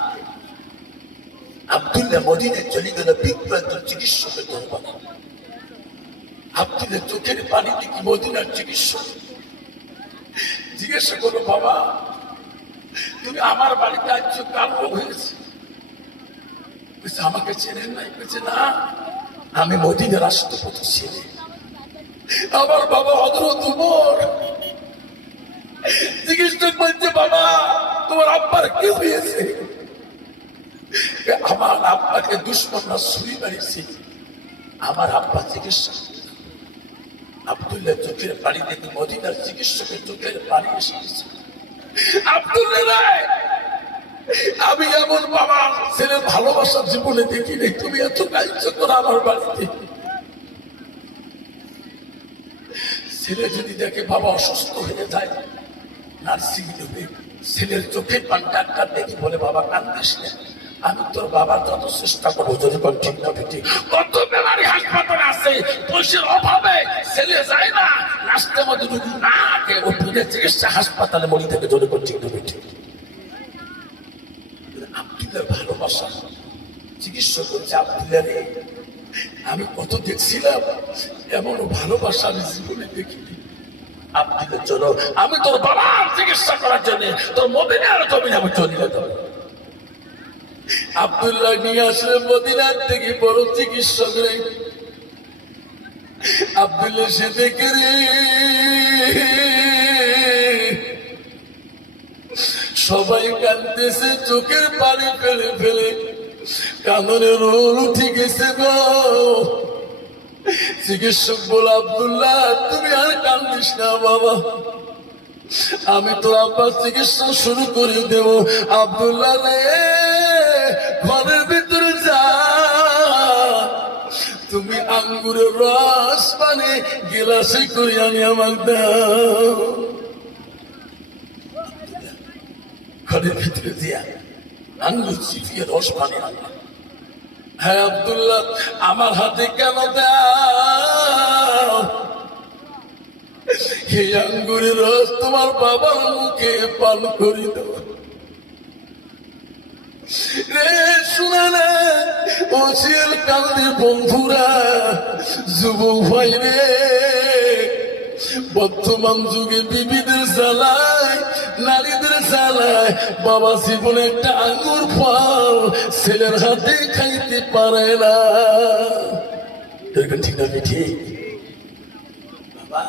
আব্দুল্লাহ মদিনায় চলে গেল বিজ্ঞ একজন চিকিৎসকের দরবারে। আব্দুল্লাহ চোখের পানি দেখি মদিনার চিকিৎসক জিজ্ঞাসা করো, বাবা তুমি আমার বাড়িতে আসছো, কার রোগ হয়েছে? আমাকে চেনেন নাই? বলছে না, আমি মদিনার রাষ্ট্রপতি ছেলে, আমার বাবা হযরত উমর। চিকিৎসক বলছে বাবা তোমার আব্বার কি হয়েছে? আমার আব্বাকে দুশ্মনরা ছুরি মারিছে, আমার আব্বা চিকিৎসা। আব্দুল্লাহ চোখের পানি দেখে মদিনার চিকিৎসকের চোখের পানি এসে গেছে। আব্দুল্লাহ আমি এমন বাবা ছেলের ভালোবাসা জীবনে দেখি নাই, তুমি এত কাজ করো আমার বাড়িতে। ছেলে যদি দেখে বাবা অসুস্থ হয়ে যায়, নার্সিং দেবে, ছেলের চোখের পানি ডাক্তার দেখি বলে বাবা কান্দিস না, আমি তোর বাবার যত চেষ্টা করবো। যদি কোন ঠিক না ঠিক? কত বেমারি হাসপাতালে আছে, পয়সার অভাবে ছেলে যায় না, রাস্তার মধ্যে যদি না আগে ও ফিরে চিকিৎসা হাসপাতালে মরি থেকে। যদি কোন ঠিক না ঠিক? আব্দুল্লাহর ভালোবাসা। চিকিৎসক বলছে আব্দুল্লাহ রে আমি কত দেখছিলাম, এমন ভালোবাসা আমি জীবনে দেখিনি। আব্দুল্লাহ চলো আমি তোর বাবার চিকিৎসা করার জন্য তোর মদিনার জমিনে আমি চলে যেতাম। আব্দুল্লাহ নিয়ে আসলে মদিনার থেকে বড় চিকিৎসক রে। আব্দুল্লাহ সে দেখে রে সবাই কাঁদতেছে, চোখের পানি ফেলে ফেলে কাঁদনে রোল উঠে গেছে গো। চিকিৎসক বল আব্দুল্লাহ তুমি আর কান্দিস না বাবা, আমি তো আব্বার চিকিৎসা শুরু করে দেব। আব্দুল্লাহ রে ঘরের ভিতরে যা, তুমি আঙ্গুরের রস পানি গিলাসে করে আনি আমার দাও। ঘরের ভিতরে দিয়া আঙ্গুর চিপিয়ে রস পানি আনলাম। হ্যাঁ আব্দুল্লাহ আমার হাতে কেন দাও? এই আঙ্গুরের রস তোমার বাবার মুখে পান করি দাও। শুনে না ও ছিল কান্দের বন্ধুরা, যুবক ভাই রে, বর্তমান যুগে বিবিদের জ্বালায়, নারীদের জ্বালায় বাবা জীবনে একটা আঙ্গুর ফল ছেলের হাতে খাইতে পারে না। ঠিক না ঠিক? বাবা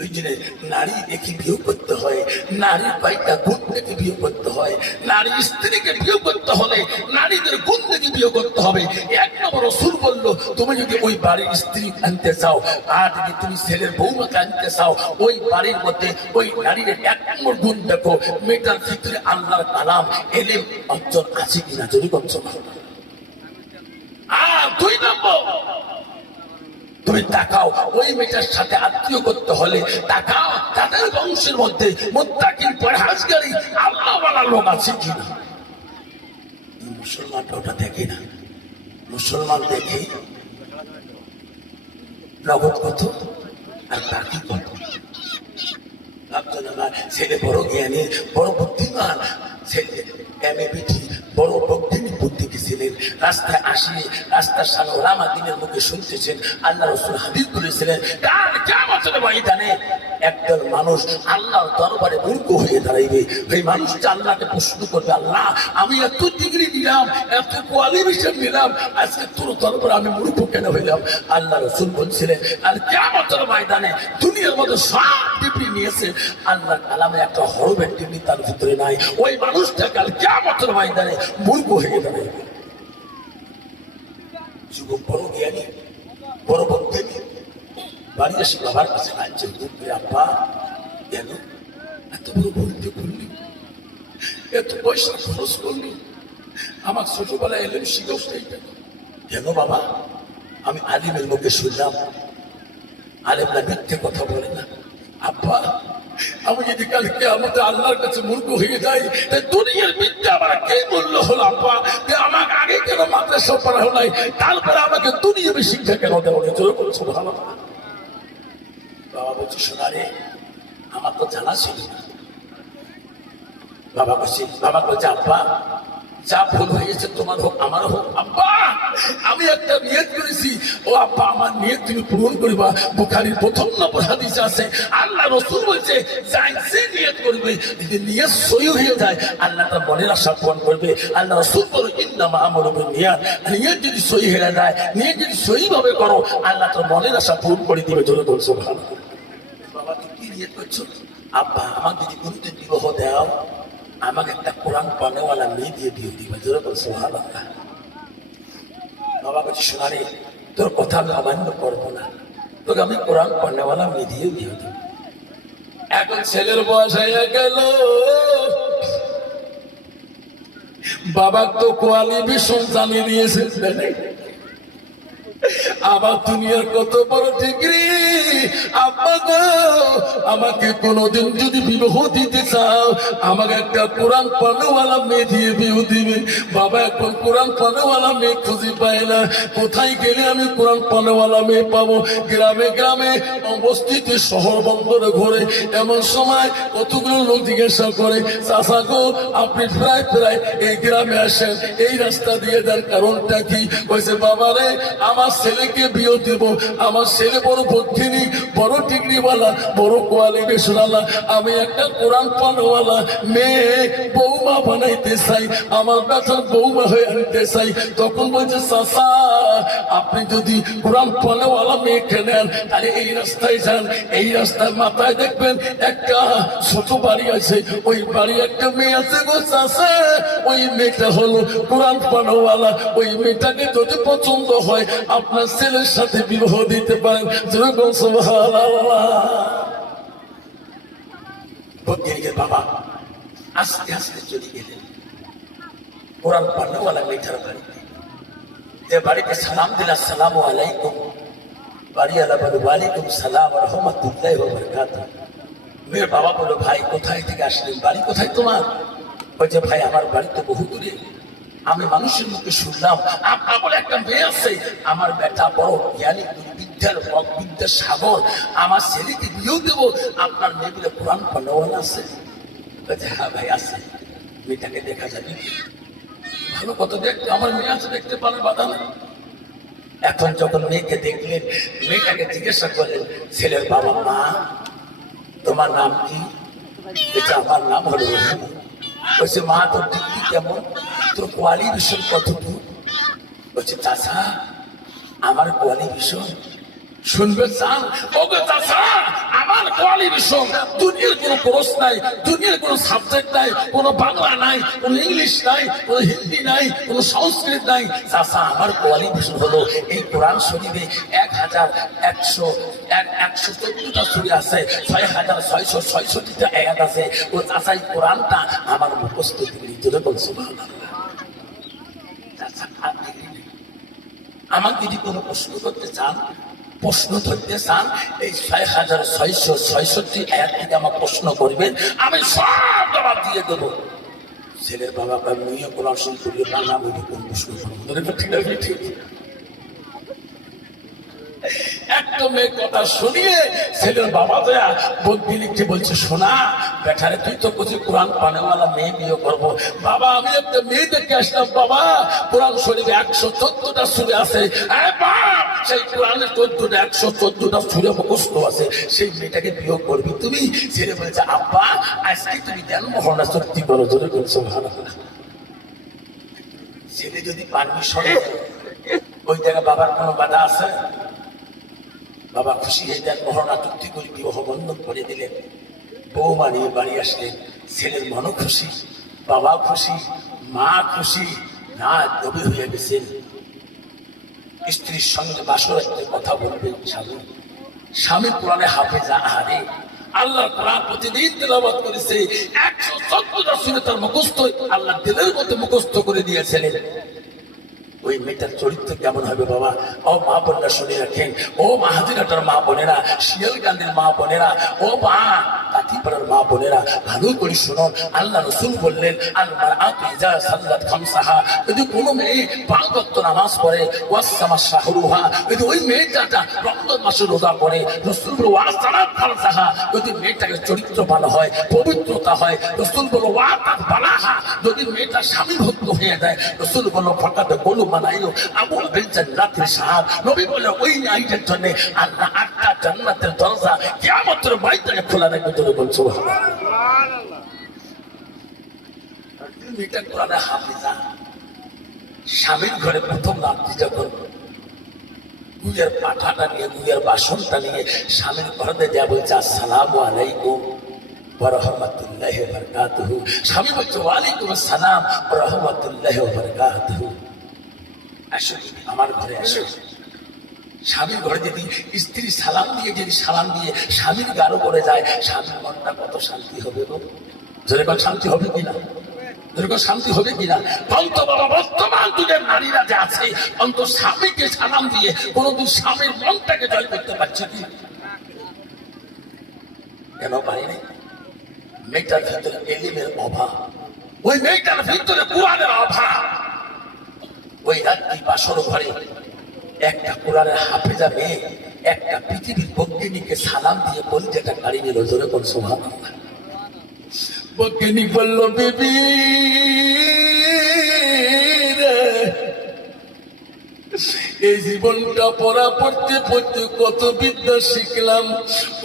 ওই জন্য নারী দেখে বিয়ে করতে হয়, নারীর কয়েকটা গুণ দেখে বিয়ে করতে হয়। নারী স্ত্রীকে বিয়ে করতে হলে নারীদের গুণ দেখে বিয়ে করতে হবে। এক নম্বর রাসূল বললো, তুমি যদি ওই বাড়ির স্ত্রী আনতে চাও আর যদি তুমি ছেলের বউমাকে আনতে চাও, ওই বাড়ির মধ্যে ওই নারীর এক নম্বর গুণ দেখো, মেয়েটার ভিতরে আল্লাহর কালাম এলেম অর্জন আছে কিনা, যদি করছো না। আর দুই নম্বর, তুমি তাকাও ওই মেয়েটার সাথে আত্মীয় করতে হলে তাকাও তাদের বংশের মধ্যে মুত্তাকিন পরহেজগারী আল্লাহওয়ালা লোক আছে কিনা। মুসলমানটা ওটা দেখে না, মুসলমান দেখে নগদ কত আর বাকি কত। ছেলে বড় জ্ঞানী, বড় বুদ্ধিমান, ছেলে এমএবিটি বড় বৈজ্ঞানিক বুদ্ধিকে ছিলেন। রাস্তায় আসিয়ে রাস্তার সামনে ওলামা দ্বীনের মুখে শুনতেছেন, আল্লাহ রাসূল হাদিস বলেছিলেন, কাল কিয়ামতের ময়দানে একদল মানুষ আল্লাহর দরবারে মূর্খ হয়ে দাঁড়াইবে। ওই মানুষটা আল্লাহকে প্রশ্ন করবে, আল্লাহ আমি এত ডিগ্রি নিলাম, এত কোয়ালিফিকেশন নিলাম, আজকে তোর দরবারে আমি মূর্খ কেন হইলাম? আল্লাহ রাসূল বলছিলেন, আর কিয়ামতের ময়দানে দুনিয়ার মধ্যে সব ডিগ্রি নিয়েছে, আল্লাহ কালামে একটা হরফের ডিগ্রি তার ভিতরে নাই। ওই মানুষটা কাল কিয়ামতের ময়দানে মূর্খ হয়ে দাঁড়াইবে। যুবক বড় জ্ঞানী, বড় বৈজ্ঞানিক, বাড়ি এসে বাবার কাছে কাঁদছে, আব্বা কেন এত বড় ভর্তি করলি, এত পয়সা খরচ করলি, আমার ছোটবেলায় এলেন শিখেও সেইটা কেন বাবা? আমি আলিমের মুখে শুনলাম, আলেমরা মিথ্যে কথা বলে না। আব্বা আমি যদি কালকে আমাদের আল্লাহর কাছে মূর্খ হয়ে যাই, তাই দুনিয়ার বিদ্যা আমার কে বললো হলো আব্বা যে আমাকে আগে কেন মাদ্রাসা পড়া হলো, তারপরে আমাকে দুনিয়াবী শিক্ষা কেন দেওয়া হয়েছে? বলছো ভালো। বাবা বলছে, শোনা রে, আমার তো জানা ছিল না। বাবা বলছে আব্বা যা ভুল হয়েছে তোমার হোক আমার হোক, আব্বা আমি একটা নিয়ত করেছি, ও আব্বা আমার নিয়ত তুমি পূরণ করবা। বুখারীর প্রথম নম্বর হাদিসে আছে, আল্লাহ রাসূল বলছে যাই সে নিয়ত করবে, যদি নিয়ত সহি হয়ে যায় আল্লাহ তার মনের আশা পূরণ করবে। আল্লাহ রাসূল বলে, ইন্নামা আমালু বিন্নিয়াত, নিয়ত যদি সহি হয়ে যায়, নিয়ত যদি সহি ভাবে করো, আল্লাহ তার মনের আশা পূরণ করে দিবে। জোরে বল সুবহানাল্লাহ। বাবা তুমি কি নিয়ত করছো? আব্বা আমার যদি কোনদিন বিবাহ দাও, আমাকে একটা কোরআন পানেওয়ালা মেয়ে দিয়ে বিয়ে দিবে। জোরে বল সুবহানাল্লাহ। বাবা বলছে, শোনা রে, তোর কথা আমি অমান্য করবো না, তোকে আমি কোরআন পানেওয়ালা মেয়ে দিয়ে বিয়ে দিব। এখন ছেলের বয়স হয়ে গেল, বাবা তো কোয়ালিফিকেশন জানিয়ে দিয়েছে, আবার দুনিয়ার কত বড় ডিগ্রি। আব্বা গো আমাকে কোনদিন যদি বিবাহ দিতে চাও, আমাকে একটা কোরআন পানেওয়ালা মেয়ে দিয়ে বিয়ে দিবে। বাবা এখন কোরআন পানেওয়ালা মেয়ে খুঁজে পায় না, কোথায় গেলে আমি কোরআন পানেওয়ালা মেয়ে পাবো? গ্রামে গ্রামে অবস্থিতি শহর বন্দরে ঘুরে, এমন সময় কতগুলো লোক জিজ্ঞাসা করে, চাচা গো আপনি প্রায় প্রায় এই গ্রামে আসেন, এই রাস্তা দিয়ে দেন, কারণটা কি? কইছে বাবা রে আমার ছেলেকে বিয়ে দেব, আমার ছেলে বড় বৈজ্ঞানিক, বড় ডিগ্রিওয়ালা, বড় কোয়ালিফিকেশনওয়ালা, আমি একটা কোরআন পানেওয়ালা মেয়ে বৌমা বানাইতে চাই, আমার বেটার বৌমা হয়ে আনতে চাই। তখন বলছে চাচা আপনি যদি কোরআন পানেওয়ালা মেয়ে কেনেন তাহলে এই রাস্তায় যান, এই রাস্তার মাথায় দেখবেন একটা ছোট বাড়ি আছে, ওই বাড়ি একটা মেয়ে আছে গো চাচা, ওই মেয়েটা হলো কোরআন পানেওয়ালা, ওই মেয়েটাকে যদি পছন্দ হয় আপনার ছেলের সাথে বিবাহ দিতে পারেন। যেরকম সুবহানাল্লাহ। বৈজ্ঞানিকের বাবা আস্তে আস্তে চলে গেলেন কোরআন পানেওয়ালা মেয়েটার বাড়িতে। যে বাড়িতে সালাম দিল, আসসালামু আলাইকুম, বাড়িওয়ালা বলে ওয়ালাইকুম সালাম ওয়া রাহমাতুল্লাহি ওয়া বারাকাতুহু। মেয়ের বাবা বলল, ভাই কোথায় থেকে আসলেন, বাড়ি কোথায় তোমার? বলছে ভাই আমার বাড়ি তো বহু দূরে, আমি মানুষের মুখে শুনলাম আপনার বলে একটা মেয়ে আছে, আমার বেটা বড় জ্ঞানী, বিদ্যার সাগর, আমার ছেলেকে বিয়েও দেবো, আপনার মেয়ে বলে কোরআন পানেওয়ালা আছে? বলছে হ্যাঁ ভাই আছে, মেয়েটাকে দেখা যাবে? ভালো কথা দেখতে, আমার মেয়ে আছে, দেখতে পারে, বাধা না। এখন যখন মেয়েকে দেখলেন, মেয়েটাকে জিজ্ঞাসা করলেন, ছেলের বাবা মা তোমার নাম কি? আমার নাম হলো রহিমা। বলছে মা তোর ডিগ্রি কেমন, তোর কোয়ালিফিকেশন কতটুকু? বলছে চাচা আমার কোয়ালিফিকেশন শুনবে চান? ওগো চাচা আমার কোয়ালিফিকেশন শোন, দুনিয়ার কোনো কোর্স নাই, দুনিয়ার কোনো সাবজেক্ট নাই, কোনো বাংলা নাই, কোনো ইংলিশ নাই, কোনো হিন্দি নাই, কোনো সংস্কৃত নাই। চাচা আমার কোয়ালিফিকেশন হলো এই কোরআন শরীফে 1114টা সূরা আছে, 6666টা আয়াত আছে। ও চাচা এই কোরআনটা আমার মুখস্থ ডিগ্রি জোরে বল সুবহানাল্লাহ। চাচা আর ডিগ্রি নেই। আমাকে যদি কোনো প্রশ্ন করতে চান, প্রশ্ন ধরতে চান, এই 6666 আয়াত থেকে আমার প্রশ্ন করবেন, আমি সব জবাব দিয়ে দেবো। ছেলের বাবা মেয়ে কোরআন শুনতে বাংলা বই কোন প্রশ্ন করবো? ঠিক আছে, ঠিক একটা মেয়ে কথা শুনিয়ে ছেলের বাবা দেয়া বদ্যি লিখতে বলছে, শোনা বেটারে তুই তো বলছি কোরআন পানেওয়ালা মেয়ে বিয়ে করবো। বাবা আমি একটা মেয়ে দেখে আসলাম, বাবা কোরআন শরীফে 114টা সূরা আছে। সেই কোরআনের 114টা সূরা মুখস্থ আছে, সেই মেয়েটাকে বিয়ে করবি তুমি? ছেলে বলেছে, আব্বা আজকে তুমি কেন মহড়া সত্যি করো, জোরে বলছো ভালো। ছেলে যদি পারমিশন ওই জায়গায় বাবার কোনো বাধা আছে? বাবা খুশি হয়ে যান, মহড়া চুক্তি করে বিবাহ বন্ধন করে দিলেন। বৌমা নিয়ে বাড়ি আসলেন, ছেলের মনও খুশি, বাবা খুশি, মা খুশি, না নবী হয়ে গেছেন। স্ত্রীর সঙ্গে বাসরাতে কথা বলবেন স্বামী, স্বামী কোরআনে হাফেজা। আহারে আল্লাহ কোরআন প্রতিদিন তেলাওয়াত করেছে, 114টা সূরা তার মুখস্থ, আল্লাহ দিলের মধ্যে মুখস্থ করে দিয়েছিলেন। ওই মেয়েটার চরিত্র কেমন হবে বাবা? ও মা বোনেরা শুনে রাখেন, ও মাহাদিনাটার মা বোনেরা, শিয়ালকান্দির মা বোনেরা, ও মা কাতিপাড়ার মা বোনেরা, ভালো করে শুনুন। আল্লাহ রাসূল বললেন, আল-মারআতু ইযা সাল্লাত খামসাহা, যদি কোনো মেয়ে 5 ওয়াক্ত নামাজ পড়ে, ওয়াসসামা শাহরুহা, যদি ওই মেয়েটা রমজান মাসে রোজা করে, রাসূল বলে ওয়াসালাত খামসাহা, যদি মেয়েটাকে চরিত্রবান হয়, পবিত্রতা হয়, রাসূল বলে ওয়াতাত বালাহা, যদি মেয়েটা স্বামী ভক্ত হয়ে যায়, রাসূল বলে ফাকাত বলু বানাইও আবু বিল জান্নাতিল শাহাব। নবী বলে ওই নাইটের জন্য আল্লাহ 8টা জান্নাতের দরজা কিয়ামতের ময়দানে খোলা রাখবে, জোরে বল সুবহানাল্লাহ। এটা কোরআনে হাফেজা। স্বামীর ঘরে প্রথম রাত্রি যখন গুয়ের পাঠাটা নিয়ে, গুয়ের বাসনটা নিয়ে স্বামীর ঘরে দেয়া বলছে, আসসালামু আলাইকুম ওয়া রাহমাতুল্লাহি ওয়া বারাকাতুহু। স্বামী বলছে, ওয়ালাইকুম আসসালাম ওয়া রাহমাতুল্লাহি ওয়া বারাকাতুহু। আসো আমার ঘরে আসো। স্বামীর ঘরে যদি স্ত্রী সালাম দিয়ে স্বামীর গাঢ় করে যায়, স্বামীর মনটা কত শান্তি হবে গো? যেরকম শান্তি হবে কিনা? যেরকম শান্তি হবে কিনা? অন্ত বাবা বর্তমান যুগের নারীরা যে আছে, অন্ত স্বামীকে সালাম দিয়ে কোনদিন স্বামীর মনটাকে জয় করতে পারছে কি? কেন পারিনি? মেয়েটার ভিতরে এলিমের অভাব, ওই মেয়েটার ভিতরে কোরআনের অভাব। ওই রাত্রি বাসর ঘরে একটা কোরআনের হাফেজা মেয়ে একটা পৃথিবীর বৈজ্ঞানিককে সালাম দিয়ে কলিজাটা গাড়ি নিল, জোরে বল সুবহানাল্লাহ। বৈজ্ঞানিক বলল, বেবি এই জীবনটা পড়া পড়তে পড়তে কত বিদ্যা শিখলাম,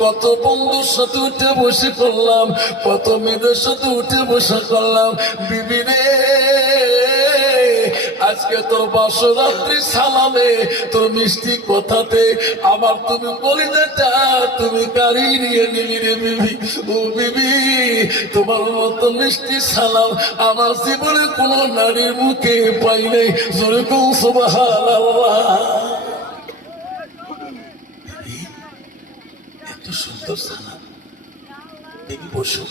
কত বন্ধুর সাথে উঠে বসে করলাম, কত মেয়েদের সাথে উঠে বসে করলাম। বিবি রে আজকে তোর বাসরাত্রি সালামে, তোর মিষ্টি কথাতে আমার তুমি কলিজাটা তুমি গাড়ি নিয়ে নিলি রে বিবি। ও বিবি, তোমার মতো মিষ্টি সালাম আমার জীবনে কোনো নারীর মুখে পাই নাই, জোরে কও সুবহানাল্লাহ। এত সুন্দর সালাম। বিবি বসো।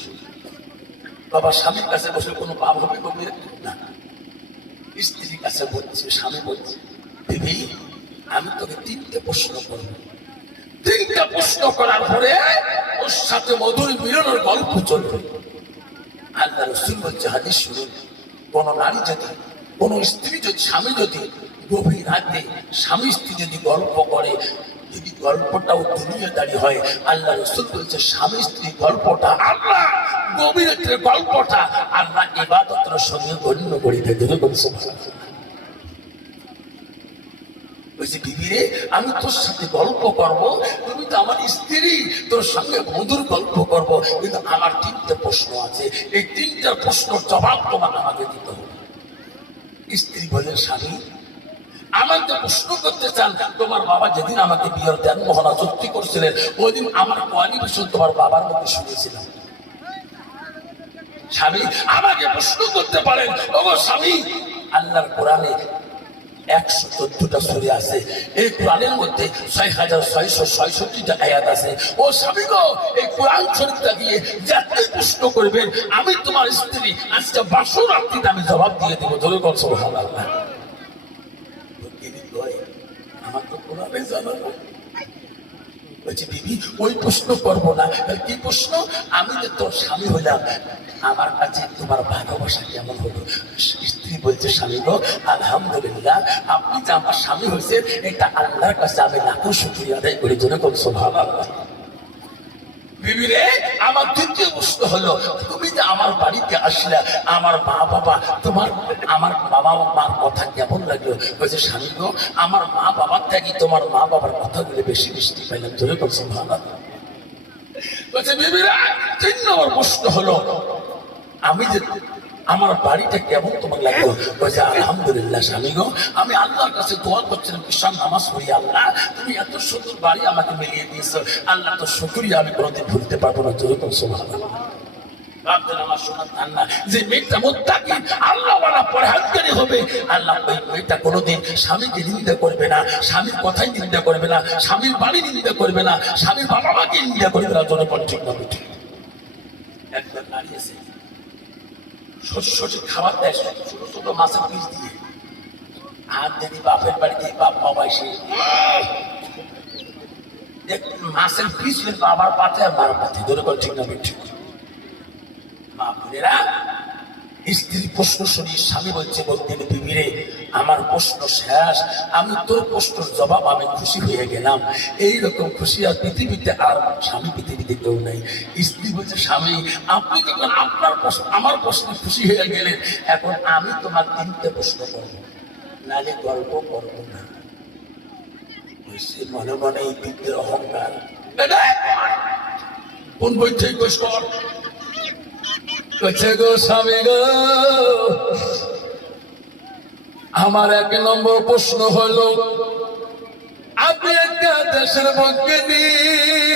বাবা স্বামীর কাছে বসে কোনো পাপ হবে কবি না, স্ত্রীর কাছে বলছে, স্বামী বলছে, বিবি আমি তোকে 3টে প্রশ্ন করবো, 3টা প্রশ্ন করার পরে ওর সাথে মধুর মিলনের গল্প চলবে। আল্লাহ রাসূল বলছে, হাদিস শুনুন, কোন নারী যদি, কোন স্ত্রী যদি, স্বামী যদি গভীর রাতে স্বামী স্ত্রী যদি গল্প করে, যদি গল্পটাও দুনিয়াদারি হয়, আল্লাহ রাসূল বলছে স্বামী স্ত্রী গল্পটা আল্লাহ, গভীর রাতের গল্পটা আল্লাহ ইবাদতের সঙ্গে গণ্য করিতে দেবে। বলছে, বিবি রে আমি তোর সাথে গল্প করব, তুমি তো আমার স্ত্রী, তোর সঙ্গে মধুর গল্প করব, কিন্তু আমার 3টে প্রশ্ন আছে, এই 3টা প্রশ্নের জবাব তোমার আমাকে দিতে হবে। স্ত্রী বলে, স্বামী আমাকে প্রশ্ন করতে চান, তোমার বাবা যেদিন আমাকে বিয়ের দেন মহনা চুক্তি করছিলেন, ওই দিন আমার কোয়ালিফিকেশন তোমার বাবার মধ্যে শুনেছিলাম। স্বামী আমাকে প্রশ্ন করতে পারেন, ও স্বামী, আল্লাহর কোরআনে 114টা সূরা আছে, এই কোরআনের মধ্যে 6666টা আয়াত আছে। ও স্বামী গো, এই কোরআন শরীফটা দিয়ে যাত্রী প্রশ্ন করবেন, আমি তোমার স্ত্রী আজকে বাসর রাত্রিতে আমি জবাব দিয়ে দেবো। ধরে বল সুবহানাল্লাহ। আমার তো কোরআনে জানা না। বলছি বিবি ওই প্রশ্ন করবো না। কি প্রশ্ন? আমি যে তোর স্বামী হইলাম, আমার কাছে তোমার ভালোবাসা কেমন হলো? স্ত্রী বলছে, স্বামী গো আলহামদুলিল্লাহ, আপনি যে আমার স্বামী হয়েছেন এটা আল্লাহর কাছে আমি লাখো শুকরিয়া আদায় করি। জোরে বল সুবহানাল্লাহ। বিবি রে, আমার দ্বিতীয় প্রশ্ন হলো, তুমি যে আমার বাড়িতে আসলে আমার মা বাবা তোমার, আমার বাবা মার কথা কেমন লাগলো? বলছে, স্বামী গো আমার মা বাবার থেকে তোমার মা বাবার কথাগুলো বেশি মিষ্টি পাইলাম। ধরে বলছে সুবহানাল্লাহ। বলছে বিবিরা, 3 নম্বর প্রশ্ন হলো, আমি যে আমার বাড়িটা কেমন তোমার লাগলো? বলছে আলহামদুলিল্লাহ স্বামী গো, আমি আল্লাহর কাছে দোয়া করছিলাম, ঈশান নামাজ পড়ি, আল্লাহ তুমি এত সুন্দর বাড়ি আমাকে মিলিয়ে দিয়েছো, আল্লাহ তো শুকরিয়া আমি কোনোদিন ভুলতে পারবো না। জোরে বল সুবহানাল্লাহ। ভাবতেন আমার সোনার ধান্না, যে মেয়েটা মুত্তাকি আল্লাহওয়ালা পরহেজগারি হবে, আল্লাহ ওই মেয়েটা কোনোদিন স্বামীকে নিন্দা করবে না, স্বামীর কথাই নিন্দা করবে না, স্বামীর বাড়ি নিন্দা করবে না, স্বামীর বাবা মাকে নিন্দা করবে না। জোরে বল ঠিক না ঠিক? একবার দাঁড়িয়েছে, সঠিক খাবার দেয়, ছোট ছোট মাছের পিস দিয়ে, আর যদি বাপের বাড়িতে বাপ বাবা এসে মাছের পিস বাবার পাতে আর মার পাতে। ধরে বল ঠিক না ঠিক? মা বোনেরা, স্ত্রীর প্রশ্ন শুনি স্বামী বলছে, বলতে বিবিরে আমার প্রশ্ন শেষ, আমি তোর প্রশ্নের জবাব আমি খুশি হয়ে গেলাম। এইরকম খুশি আর পৃথিবীতে আর স্বামী পৃথিবীতে কেউ নাই। স্ত্রী বলছে, স্বামী আপনি যখন আপনার প্রশ্ন আমার প্রশ্ন খুশি হয়ে গেলেন, এখন আমি তোমার 3টে প্রশ্ন করবো, নালে গল্প করবো না। মনে মনে এই বিদ্যের অহংকার, কোন বই থেকে গো স্বামী গো, আমার 1 নম্বর প্রশ্ন হলো, আপনি একটা দেশের বৈজ্ঞানিক,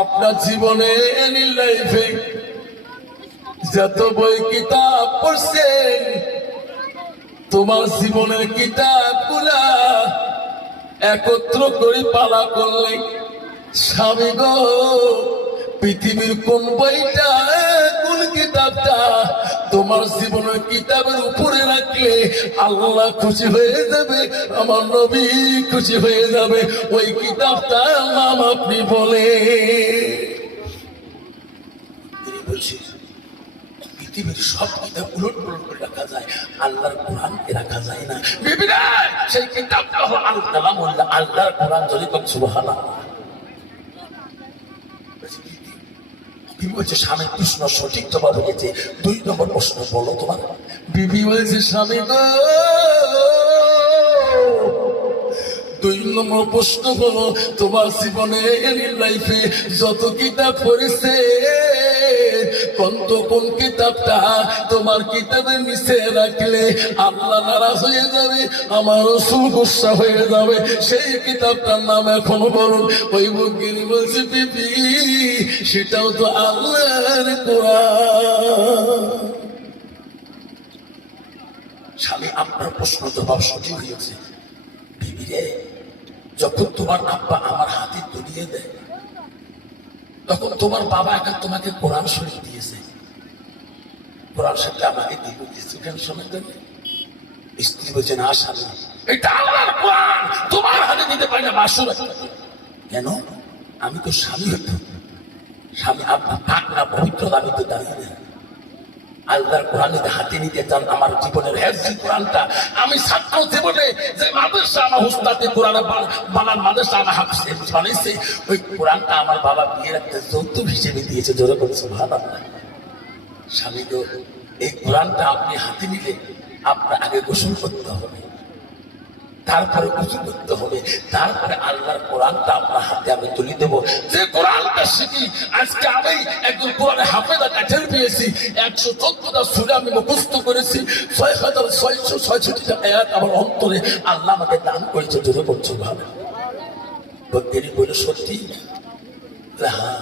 আপনার জীবনে এনি লাইফে যত বই কিতাব পড়ছেন, তোমার জীবনের কিতাবগুলা একত্র করে পালা করলে, স্বামী গো পৃথিবীর কোন বইটা, কোন কিতাবটা তোমার জীবনের কিতাবের উপরে রাখলে আল্লাহ খুশি হয়ে যাবে, আমার নবী খুশি হয়ে যাবে? ওই কিতাবটার নাম আপনি বলে। পৃথিবীর সব কিতাব উলট পুলট করে রাখা যায়, আল্লাহর কোরআনকে রাখা যায় না। বিবিরা, সেই কিতাবটা হলো আল কালামুল্লাহ, আল্লাহর কোরআন। জোরে বল সুবহানাল্লাহ। বিবি বলছে, স্বামীর প্রশ্ন সঠিক জবাব হয়েছে, 2 নম্বর প্রশ্ন বলো তোমার। বিবি বলছে, স্বামী গো 2 নম্বর প্রশ্ন হলো, তোমার জীবনে লাইফে যত কিতাব পড়েছে, কোন কিতাবটা তোমার কিতাবের নিচে রাখলে আল্লাহ নারাজ হয়ে যাবে, আমার রাসূল গুসা হয়ে যাবে, সেই কিতাবটার নাম এখন বলুন। ওই বৈজ্ঞানিক বলছে, বিবি সেটাও তো আল্লাহর কোরআন। স্বামী আপনার প্রশ্ন জবাব সঠিক হয়েছে। বিবি রে, যখন তোমার আব্বা আমার হাতে তুলিয়ে দেয়, তখন তোমার বাবা এখন তোমাকে কোরআন শরীফ দিয়েছে, কোরআন শরীফটা আমাকে দিব কিছুক্ষণ সময় দেবে। স্ত্রী বলছে, না স্বামী এটা আল্লাহর কোরআন, তোমার হাতে দিতে পারি না। বাসুর কেন? আমি তো স্বামী হতো, স্বামী আপনার থাক না পবিত্র, আমি তো দাঁড়িয়ে না। আল্লাহর কোরআন হাতে নিতে চান, আমার জীবনের হেফজি কোরআনটা, আমি ছাত্র জীবনে যে মাদ্রাসা আমার উস্তাদে কোরআন বানান মাদ্রাসা আমার হাফিজ বানাইছে, ওই কোরআনটা আমার বাবা বিয়ের একটা যৌতুক হিসেবে দিয়েছে। জোরে বলে সুবহানাল্লাহ। স্বামী গো, এই কোরআনটা আপনি হাতে নিলে আপনার আগে গোসল করতে হবে, তারপরে উঁচু করতে হবে, তারপরে আল্লাহর কোরআনটা আপনার হাতে আমি তুলে দেবো। যে কোরআনটা শিখি, আজকে আমি একজন কোরআনে হাফেজা কাঠের পেয়েছি, 114টা সূরা আমি মুখস্থ করেছি, 6666টা আয়াত আমার অন্তরে আল্লাহ আমাকে দান করেছে। জোরে করছো ভাবে বৈজ্ঞানিক বলে সত্যি? হ্যাঁ।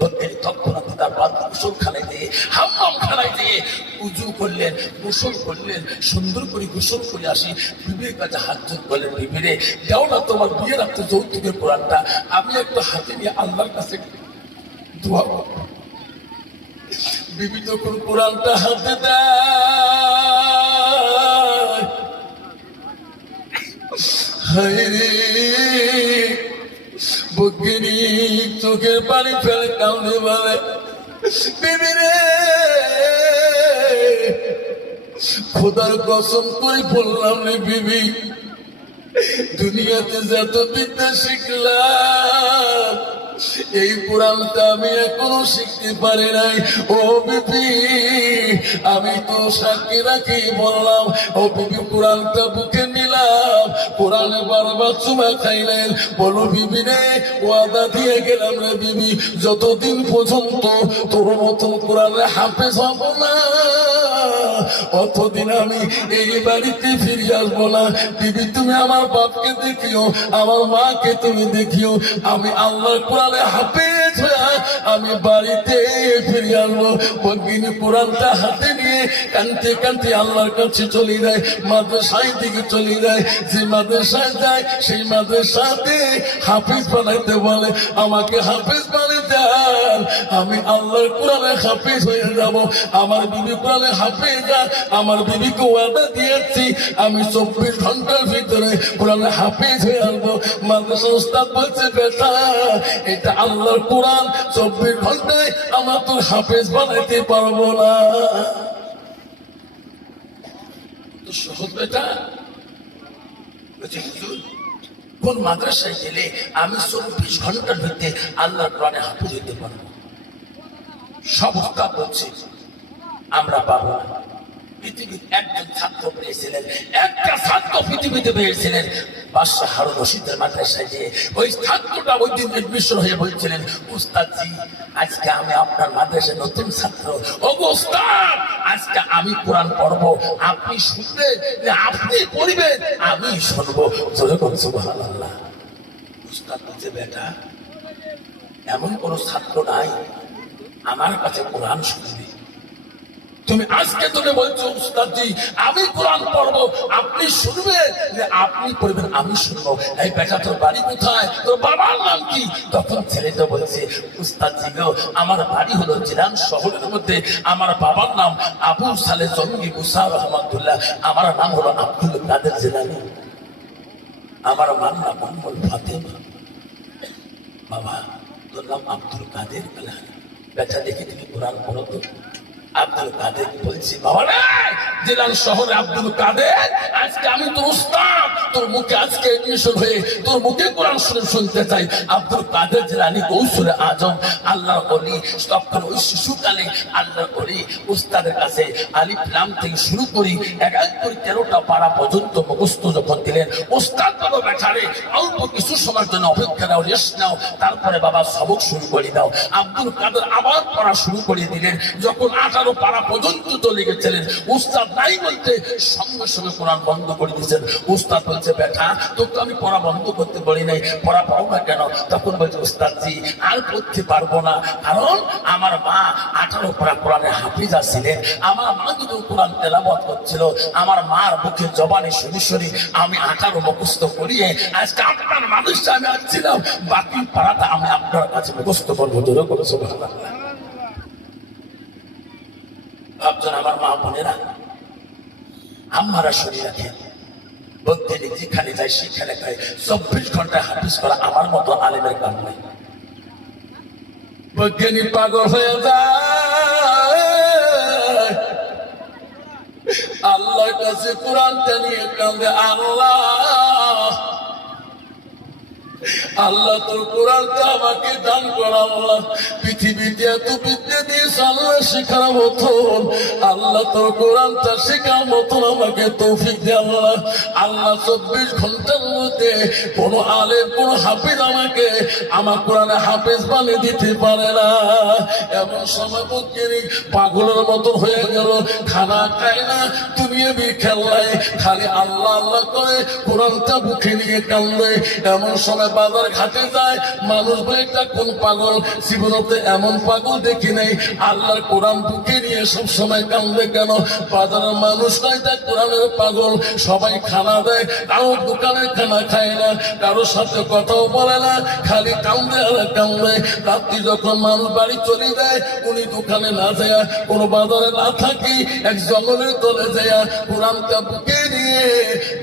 বৈজ্ঞানিক তৎক্ষণাৎ তার গোসল খানায় দিয়ে হাম্মাম খানায় দিয়ে উজু করলেন, গোসল করলেন, সুন্দর করে গোসল করে আসি। বিবির কাছে হাত জোর করলেন, বিবিরে যাও না তোমার বিয়ের রাত্রে যৌতুকের কোরআনটা আমি একটু হাতে নিয়ে আল্লাহর কাছে দোয়া করব। বিবি যখন কোরআনটা হাতে দেয়, হায় রে বৈজ্ঞানিক চোখের পানি ফেলে কাঁদে বলে, বিবি রে খোদার কসম করে বললাম রে বিবি, দুনিয়াতে যত বিদ্যা শিখলাম এই কোরআনটা আমি এখনো শিখতে পারি নাই। ও বিবি আমি তো সাক্ষী রাখি বললাম, ও বিবি কোরআনটা বুকে নিলাম, কোরআনে বারবার চুমা খাইলেন। বলো বিবি রে ওয়াদা দিয়ে গেলাম রে বিবি, যতদিন পর্যন্ত তোর মতন কোরআনে হাফেজ হব না অতদিন আমি এই বাড়িতে ফিরে আসবো না। বিবি তুমি আমার বাপকে দেখিও, আমার মাকে তুমি দেখিও, আমি আল্লাহর কোরআনে হাফেজ আমি বাড়িতে ফিরে আসবো। বৈজ্ঞানিক কোরআনটা হাতে নিয়ে কানতে কানতে আল্লাহর কাছে চলে যায়, মাদ্রাসায় দিকে চলে যায়। যে মাদ্রাসায় যায় সেই মাদ্রাসাতে হাফেজ বানাইতে বলে, আমাকে হাফেজ বানিয়ে দেন, আমি আল্লাহর কোরআনে হাফেজ হয়ে যাব। আমার বিবি কোরআনে হাফেজ, আমার বিবিকে ওয়াদা দিয়েছি আমি 24 ঘন্টার ভিতরে কোরআনে হাফেজ হয়ে আসবো। মাদ্রাসা উস্তাদ বলছে বেটা এটা আল্লাহর কোরআন, 24 ঘন্টায় আমার তোর হাফেজ বানাইতে পারবো না। তো সহজ বেটা কোন মাদ্রাসায় গেলে আমি 24 ঘন্টার ভিতরে আল্লাহর কোরআনে হাফেজ হইতে পারবো? সব উস্তাদ বলছে আমরা পাবো না। পৃথিবীর একজন ছাত্র পেয়েছিলেন, একটা ছাত্র পৃথিবীতে পেয়েছিলেন বাদশাহ হারুন রশিদের মাদ্রাসায় গিয়ে। ওই ছাত্রটা ওই দিন এডমিশন হয়ে বলছিলেন, উস্তাদজি আজকে আমি আপনার মাদ্রাসায় নতুন ছাত্র, ওগো উস্তাদ আজকে আমি কোরআন পড়বো, আপনি শুনবেন, আপনি পড়বেন, আমি শুনবো। জোরে করে সুবহানাল্লাহ। উস্তাদ বলছে বেটা এমন কোন ছাত্র নাই আমার কাছে কোরআন শুনবে। তুমি আজকে তুমি বলছো উস্তাদজি আমি কোরআন পড়বো, আপনি শুনবেন, আপনি পড়বেন, আমি শুনবো। এই বেটা তোর বাড়ি কোথায়, তোর বাবার নাম কি? তখন ছেলেটা বলছে উস্তাদজি গো আমার বাড়ি হলো জিলান শহরের মধ্যে, আমার বাবার নাম আবু সালে জঙ্গি মুসা রহমাতুল্লাহ, আমার নাম হলো আব্দুল কাদের জিলানী, আমার মার নাম মোহাম্মদ ফাতেমা। বাবা তোর নাম আব্দুল কাদের জিলানী, বেটা দেখে তুমি কোরআন পড়ো তো। আব্দুল কাদের বলছি বাবা রে জেলার শহরে আব্দুল কাদের আজকে আমি তোর উস্তাদ, তোর মুখে আজকে এডমিশন হয়ে তোর মুখে কোরআন শুনতে চাই। আব্দুল কাদের জেলানি গৌসুরে আজম আল্লাহর ওলি, তখন ওই শিশুকালে আল্লাহর ওলি উস্তাদের কাছে আলিফ লাম থেকে শুরু করি এক এক করে 13টা পারা পর্যন্ত মুখস্থ যখন দিলেন, উস্তাদ বাবা বেচারে অল্প কিছু সময়ের জন্য অপেক্ষা নাও, রেস্ট নাও, তারপরে বাবা সবক শুরু করে দাও। আব্দুল কাদের আবার পড়া শুরু করে দিলেন। যখন 18 পারা পর্যন্ত চলে গেছিলেন, উস্তাদ নাই বলতে সঙ্গে সঙ্গে কোরআন বন্ধ করে দিয়েছেন। উস্তাদ বলছে বেটা তোকে আমি পড়া বন্ধ করতে বলি নাই, পড়া পাও না কেন? তখন বলছে উস্তাদজি আর পড়তে পারবো না, কারণ আমার মা 18 পারা কোরআনে হাফিজা ছিলেন। আমার মা যদি কোরআন তেলাওয়াত করছিল, আমার মার মুখে জবানে শুনি শুনি আমি 18 মুখস্থ করিয়ে আজকে আপনার মানুষটা আমি আসছিলাম, বাকি পারাটা আমি আপনার কাছে মুখস্থ করবো। ধরে করে সুবহানাল্লাহ। ভাবছেন আমার মা বোনেরা আমারা শরীর রাখেন, বৈজ্ঞানিক যেখানে যায় সেখানে যায় 24 ঘন্টা হাফিজ করা আমার মতো আলেমের কাম নাই। বৈজ্ঞানিক পাগল হয়ে যায়, আল্লাহর কাছে কোরআনটা নিয়ে কান্দে, আল্লাহ আল্লাহ তোর কোরআনটা আমাকে দান করা। আল্লাহ পৃথিবীতে এত বিদ্যা দিয়েছে আল্লাহ শেখার মতন, আল্লাহ তোর কোরআনটা শেখার মতন আমাকে তৌফিক দে আল্লাহ। আল্লাহ 24 ঘন্টার মধ্যে কোন আলেম কোন হাফিজ আমাকে আমার কোরআনে হাফিজ বানিয়ে দিতে পারে না। এমন সময় বক্কিরি পাগলের মতো হয়ে গেল, খানা খায় না, তুমি আমি খেললাই, খালি আল্লাহ আল্লাহ করে কোরআনটা বুকে নিয়ে কান্দে। এমন সময় বাজার ঘাটে যায়, মানুষ ভাইটা কোন পাগল, জীবনতে এমন পাগল দেখি নাই আল্লাহর কোরআন বুকে নিয়ে সব সময় কান্দে কেন? বাজারের মানুষ নাই তাই কোরআনের পাগল, সবাই খানা দেয়, কারো দোকানে খানা খায় না, কারোর সাথে কথাও বলে না, খালি কান্দে আর কান্দে। রাত্রি যখন মানুষ বাড়ি চলে যায়, উনি দোকানে না যায়, কোনো বাজারে না থাকি, এক জঙ্গলের তলে যায় কোরআনটা বুকে নিয়ে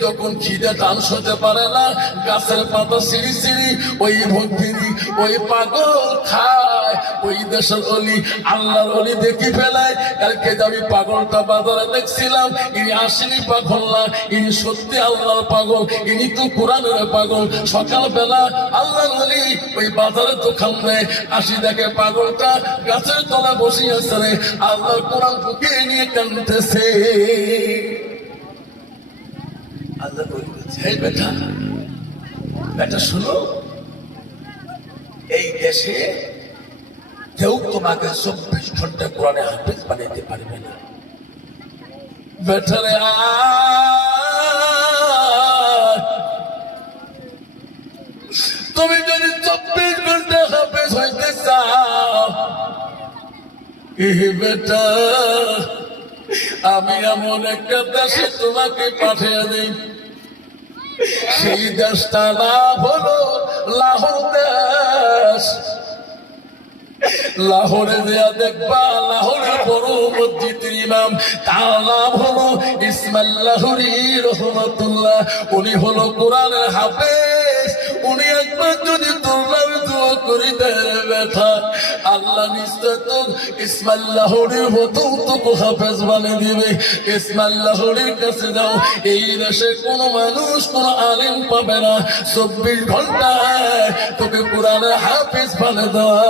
যখন খিদে টান সতে পারে না, গাছের পাতা সিঁড়ি সিঁড়ি ওই ভক্তিনি ওই পাগল খায়। ওই দেশের অলি আল্লাহর অলি দেখি ফেলায়। কালকে আমি পাগলটা বাজারে দেখছিলাম, ইনি আসেনি পাগল না, ইনি সত্যি আল্লাহর পাগল, ইনি তো কোরআনের পাগল। সকালবেলা আল্লাহর অলি ওই বাজারে দোকান দেয়, আসি দেখে পাগলটা গাছের তলা বসিয়েছে রে, আল্লাহর কোরআন বুকে নিয়ে কাঁদতেছে। আল্লাহ বলছে, হে বেটা বেটা শুনো, এই দেশে কেউ তোমাকে 24 ঘন্টা কোরআনে হাফেজ বানাইতে পারবে না। বেটারে তুমি যদি 24 ঘন্টা হাফেজ হইতে চাও, বেটা আমি এমন একটা দেশে তোমাকে পাঠিয়ে দিই, সেই দেশটা নাম হলো লাহোর দেশ। লাহোরে দেয়া দেখবা লাহোরের বড় মসজিদের ইমাম, তার নাম হলো ইসমাইল লাহোরী রহমাতুল্লাহ। উনি হলো কোরআনের হাফেজ। উনি একবার যদি তোর নামে দোয়া করি দেয় ব্যথা, আল্লাহ নিশ্চয় তো ইসমাইল লাহোরীর মতো তোকে হাফেজ বানিয়ে দিবে। ইসমাইল লাহোরীর কাছে যাও, এই দেশে কোনো মানুষ কোনো আলেম পাবে না, 24 ঘন্টায় তোকে কোরআনের হাফেজ বানিয়ে দেওয়া।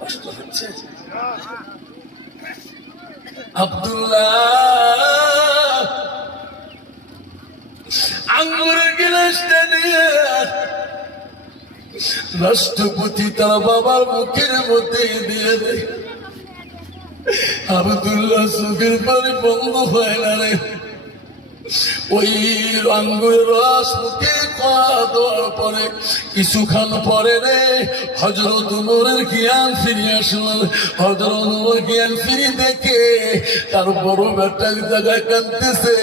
কষ্ট হচ্ছে আব্দুল্লাহ আঙ্গুরের গিলাসটা নিয়ে রাষ্ট্রপতি তার বাবার মুখের মধ্যে দিয়ে দেয়। আব্দুল্লাহ চোখের পানি বন্ধ হয় না রে, ওই আঙ্গুরের রস মুখে দেওয়ার পরে কিছুক্ষণ পরে রে হযরত উমরের জ্ঞান ফিরে আসলো। হযরত উমর জ্ঞান ফিরে দেখে তার বড় বেটা এক জায়গায় কাঁদতেছে,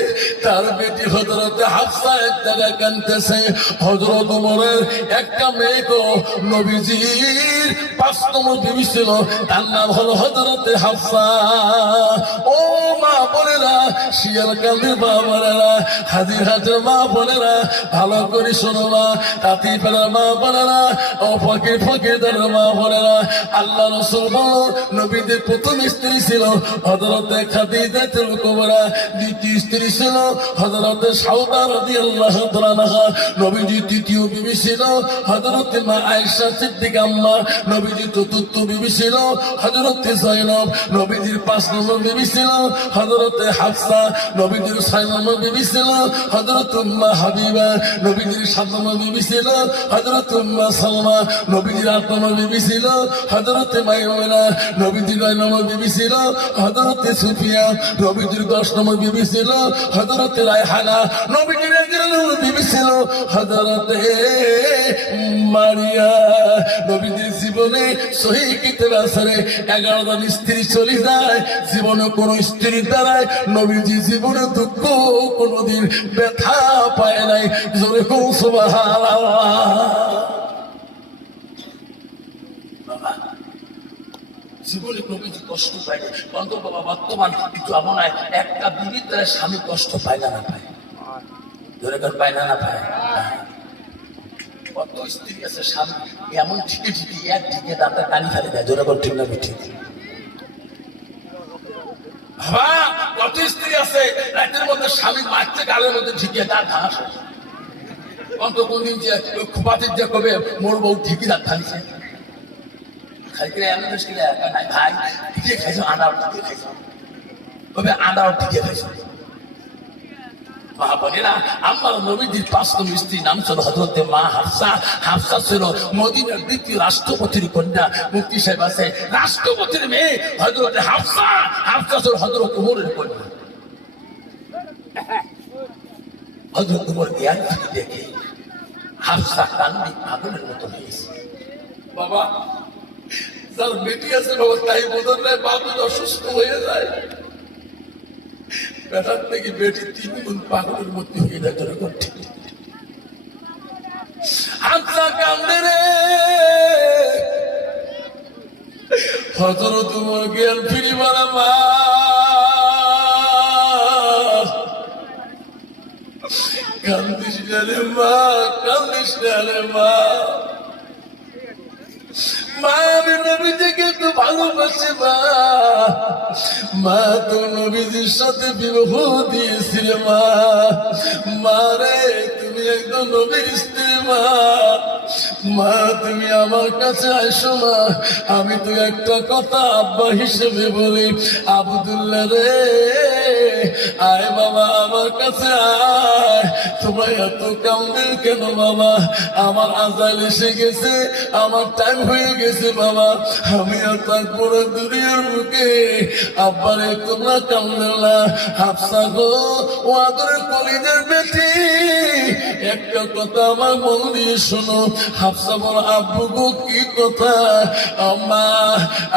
তার বেটি হযরত হাফসা এক জায়গায় কাঁদতেছে। হযরত উমরের একটা মেয়ে গো নবীজির 5 নম্বর বিবি ছিল, তার নাম হলো হযরত হাফসা। ও মা বোনেরা, শিয়াল কান্দির মা বোনেরা, হাজির হাটের মা বোনেরা, ভালো করে শোনো মা, তাঁতি পেলার মা বোনেরা, ও ফকির ফকিরদের মা বোনেরা। আল্লাহ রাসূল বলো নবীদের প্রথম স্ত্রী ছিল হযরত খাদিজাতুল কুবরা, দ্বিতীয় স্ত্রী ছিল হযরত সাউদা রাদিয়াল্লাহু তাআলা। নবীজি তৃতীয় বিবি ছিল হযরত মা আয়েশা সিদ্দিকা আম্মা। নবীজি চতুর্থ বিবি ছিল হযরত যায়েনব। নবীজির 5 নম্বর বিবি ছিল হযরত হাফসা। নবীজির 6 নম্বর বিবি ছিল হযরত উম্মে হাবিবা। নবীজির 7 নম্বর বিবি ছিল হযরত উম্মে সালমা। নবীজির 8 নম্বর বিবি ছিল হযরত মাইমুনা। নবীজির 9 নম্বর বিবি ছিল হযরত সুফিয়া। নবীজির 10 নম্বর বিবি ছিল হযরত রায়হানা। নবীজির 11 নম্বর বিবি ছিল হযরত মারিয়া। নবীজির জীবনে সহিহ কিতাবে আছে 11 জন স্ত্রী চলে যায়, জীবনে কোন স্ত্রীর দ্বারায় নবীজি জীবনে দুঃখ কোনদিন ব্যথা পায় নাই। জোরে কোন সুবহানাল্লাহ। জীবনে নবীজি কষ্ট পায় অন্তত বাবা বর্তমান কিন্তু এমন একটা বিবির দ্বারা স্বামী কষ্ট পায় না, না পায়, জোরে করে পায় না, না পায়। কত স্ত্রী আছে স্বামী এমন ঠিকে ঠিকই এক ঠিকে দাঁতে টানি ফেলে দেয়, জোরে করে ঠিক না ঠিক। কত স্ত্রী আছে রাতের মধ্যে স্বামী মারতে গালের মধ্যে ঠিকিয়ে তার ঘাস অন্ত কোনদিন যে খুপাতে যে কবে মোর বউ ঠিকই রাত খাইছে খাইতে এমন মুশকিল নাই ভাই ঠিকই খাইছো আন্ডাও ঠিকই খাইছো তবে আন্ডাও ঠিকই খাইছো মা বোনেরা আমার নবীজির 5 নম্বর স্ত্রী নাম ছিল হযরতে মা হাফসা। হাফসা ছিল মদিনার দ্বিতীয় রাষ্ট্রপতির কন্যা। মুফতি সাহেব আছে রাষ্ট্রপতির মেয়ে হযরতে হাফসা। হাফসা ছিল হযরত ওমরের কন্যা। হযরত ওমর জ্ঞান ফিরে দেখে হাফসা কান্দি পাগলের মতো হয়েছে। বাবা যার বেটি আছে বাবা তাই বোঝেন নাই বাপ অসুস্থ হয়ে যায় বেটার থেকে বেটি 3 গুণ পাগলের মধ্যে হয়ে যায়। তোরা করতে হাফসা কান্দে রে হযরত ওমর জ্ঞান ফিরে বলা মা কান্দিস না রে মা কান্দিস না রে মা মা আমি নবীজিকে তো ভালোবাসি মা মা তো নবীজির সাথে বিবাহ দিয়েছিল মা মা রে তুমি একদম নবীর স্ত্রী মা মা তুমি আমার কাছে আসো মা আমি তো একটা কথা আব্বা হিসেবে বলি আব্দুল্লাহ রে আয় বাবা আমার কাছে আয় তোমার এত কান্দেন কেন বাবা আমার আজাল এসে গেছে আমার টাইম হয়ে গেছে বাবা আমি আর তারপরে দুনিয়ার বুকে আব্বারে তোমরা কান্দেন না হাফসা গো ও আদরের কলিজার বেটি একটা কথা আমার মন দিয়ে শোনো হাফসা বল আব্বু গো কি কথা আম্মা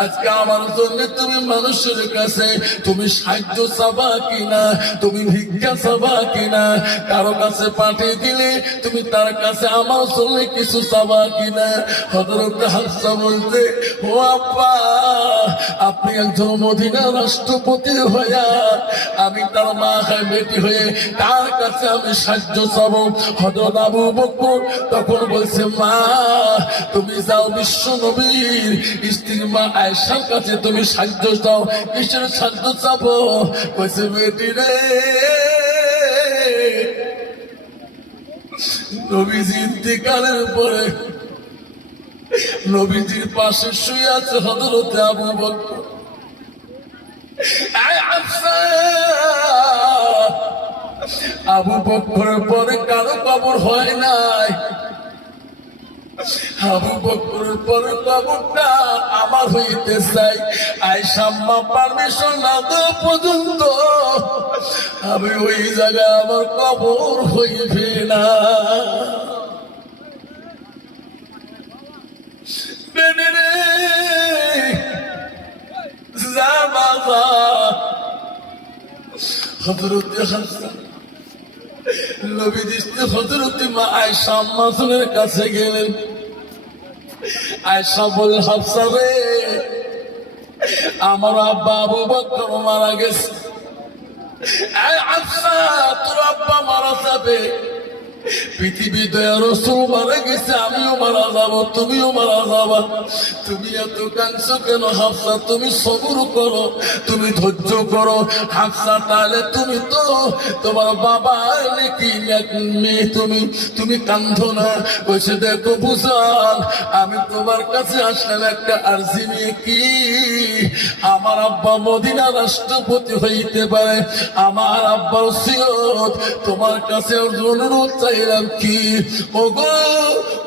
আজকে আমার জন্য তুমি মানুষের কাছে তুমি সাহায্য চাবা কিনা তুমি ভিক্ষা চাবা কিনা কারো কাছে পাঠিয়ে দিলে তুমি তার কাছে আমার জন্য কিছু চাবা কিনা হযরত হাফসা বলতে ও আব্বা আপনি একজন মদিনা রাষ্ট্রপতি হইয়া আমি তার মা খাই বেটি হয়ে তার কাছে আমি সাহায্য চাবো হযরত আবু বকর তখন বলছে মা তুমি যাও বিশ্ব নবীর স্ত্রী মা আয়েশার কাছে তুমি সাহায্য চাও কিসের সাহায্য চাবো কইছে বেটি রে নবীজি ইন্তেকালের পরে নবীজির পাশে শুয়ে আছে হযরত আবু বকর আবু বকরের পরে কারো কবর হয় নাই আবু বকরের পরে কবরটা আমার হইতে চাই আয়েশা আম্মা পারমিশন না দেওয়া পর্যন্ত আমি ওই জায়গায় আমার কবর হইবে না বেনে রে যা বাবা হযরত হাসান নবীজি হযরত মা আয়েশা আম্মার কাছে গেলেন আয়েশা বল হাফসা রে আমার আব্বা আবু বকর মারা গেছে হাফসা তোর আব্বা মারা যাবে পৃথিবী দয়া রাসূল মারা গেছে আমিও মারা যাব তুমিও মারা যাবা তুমি এত কাঁদছো কেন হাফসা তুমি সবর করো তুমি ধৈর্য করো হাফসা তাহলে তুমি তো তোমার বাবা নাকি মেয়ে তুমি কাঁদো না কইছে দেখো বুঝান আমি তোমার কাছে আসলাম একটা আরজি নিয়ে কি আমার আব্বা মদিনা রাষ্ট্রপতি হইতে পারে আমার আব্বার ওসিয়ত তোমার কাছে অনুরোধ চাইলাম কি ওগো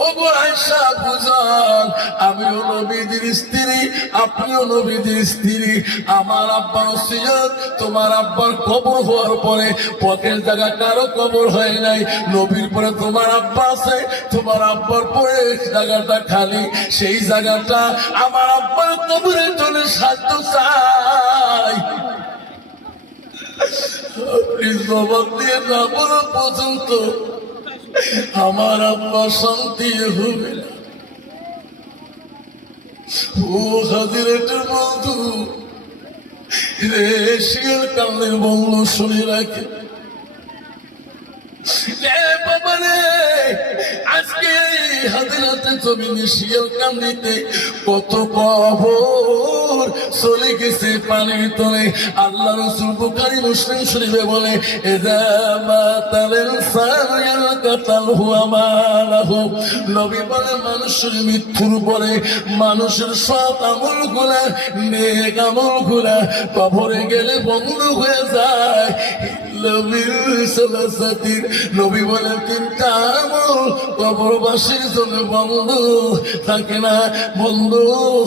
ওগো আয়েশা বুঝান আমিও নবীজির স্ত্রী আপনিও নবীজির স্ত্রী আমার আব্বার ওসিয়ত তোমার আব্বার কবর হওয়ার পরে পথের জায়গা কারো কবর হয় নাই নবীর পরে তোমার আব্বা আছে তোমার আব্বার পরে জায়গাটা খালি সেই জায়গাটা আমার আব্বার কবরের জন্য সাহায্য চাই আপনি জবাব দিয়ে না বলা পর্যন্ত আমার আব্বা শান্তি হবে না ও হাজিরাটের বন্ধু রে শিয়ার কান্দের বন্ধু শুনে রাখে বাবা রে আজকে হাদিরাতে জমিনে শিয়াল কান্দিতে কত কবর চলে গেছে পানির তলে। আল্লাহ রাসূল বুখারী মুসলিম শরীফে বলে ইযা মাতাল ইনসানু ইয়ালকাতালহু আমালাহু। নবী বলে মানুষের মৃত্যুর পরে মানুষের সৎ আমলগুলা নেক আমলগুলা কবরে গেলে বন্ধ হয়ে যায়। নবী বলেন তিনটা আমল কবরবাসীর জন্য বন্ধ থাকে না, বন্ধ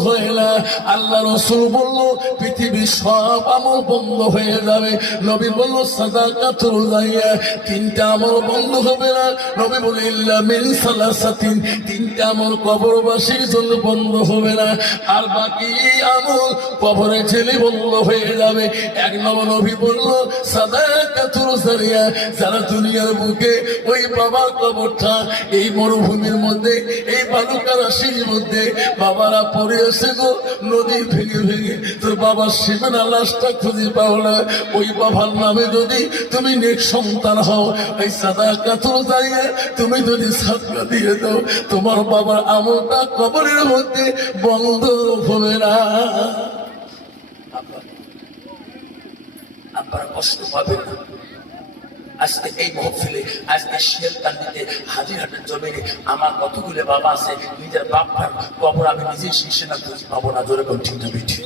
হয় না। আল্লাহ রাসূল বলল পৃথিবীর সব আমল বন্ধ হয়ে যাবে। নবী বলল সাদাকাতুল জারিয়া, তিনটা আমল বন্ধ হবে না। নবী বলে ইল্লা মিন সালাসাতিন, তিনটা আমল কবরবাসীর জন্য বন্ধ হবে না, আর বাকি আমল কবরে ঠেলে বন্ধ হয়ে যাবে। এক নম্বর নবী বলল সাদাকাতুল জারিয়া, যারা দুনিয়ার বুকে ওই বাবার কবরটা এই মরুভূমির মধ্যে এই বালুকা রাশির মধ্যে বাবারা পড়ে আছে গো, নদী ভেঙে ভেঙে তোর বাবার সীমানা লাশটা খুঁজে পাও না, ওই বাবার নামে যদি তুমি নেক সন্তান হও, এই সাদাকাতুল জারিয়া তুমি যদি সাদকা দিয়ে দাও, তোমার বাবার আমলটা কবরের মধ্যে বন্ধ হবে না। আপনারা কষ্ট পাবেন না। আজকে এই মহফিলে, আজকে শিয়ালকান্দিতে হাজিরহাটের জমিনে আমার কতগুলো বাবা আছে, নিজের বাপটার কবর আমি নিজেই শীর্ষে না খুঁজে পাবো না। জোরে কোন ঠিক না বেঠি?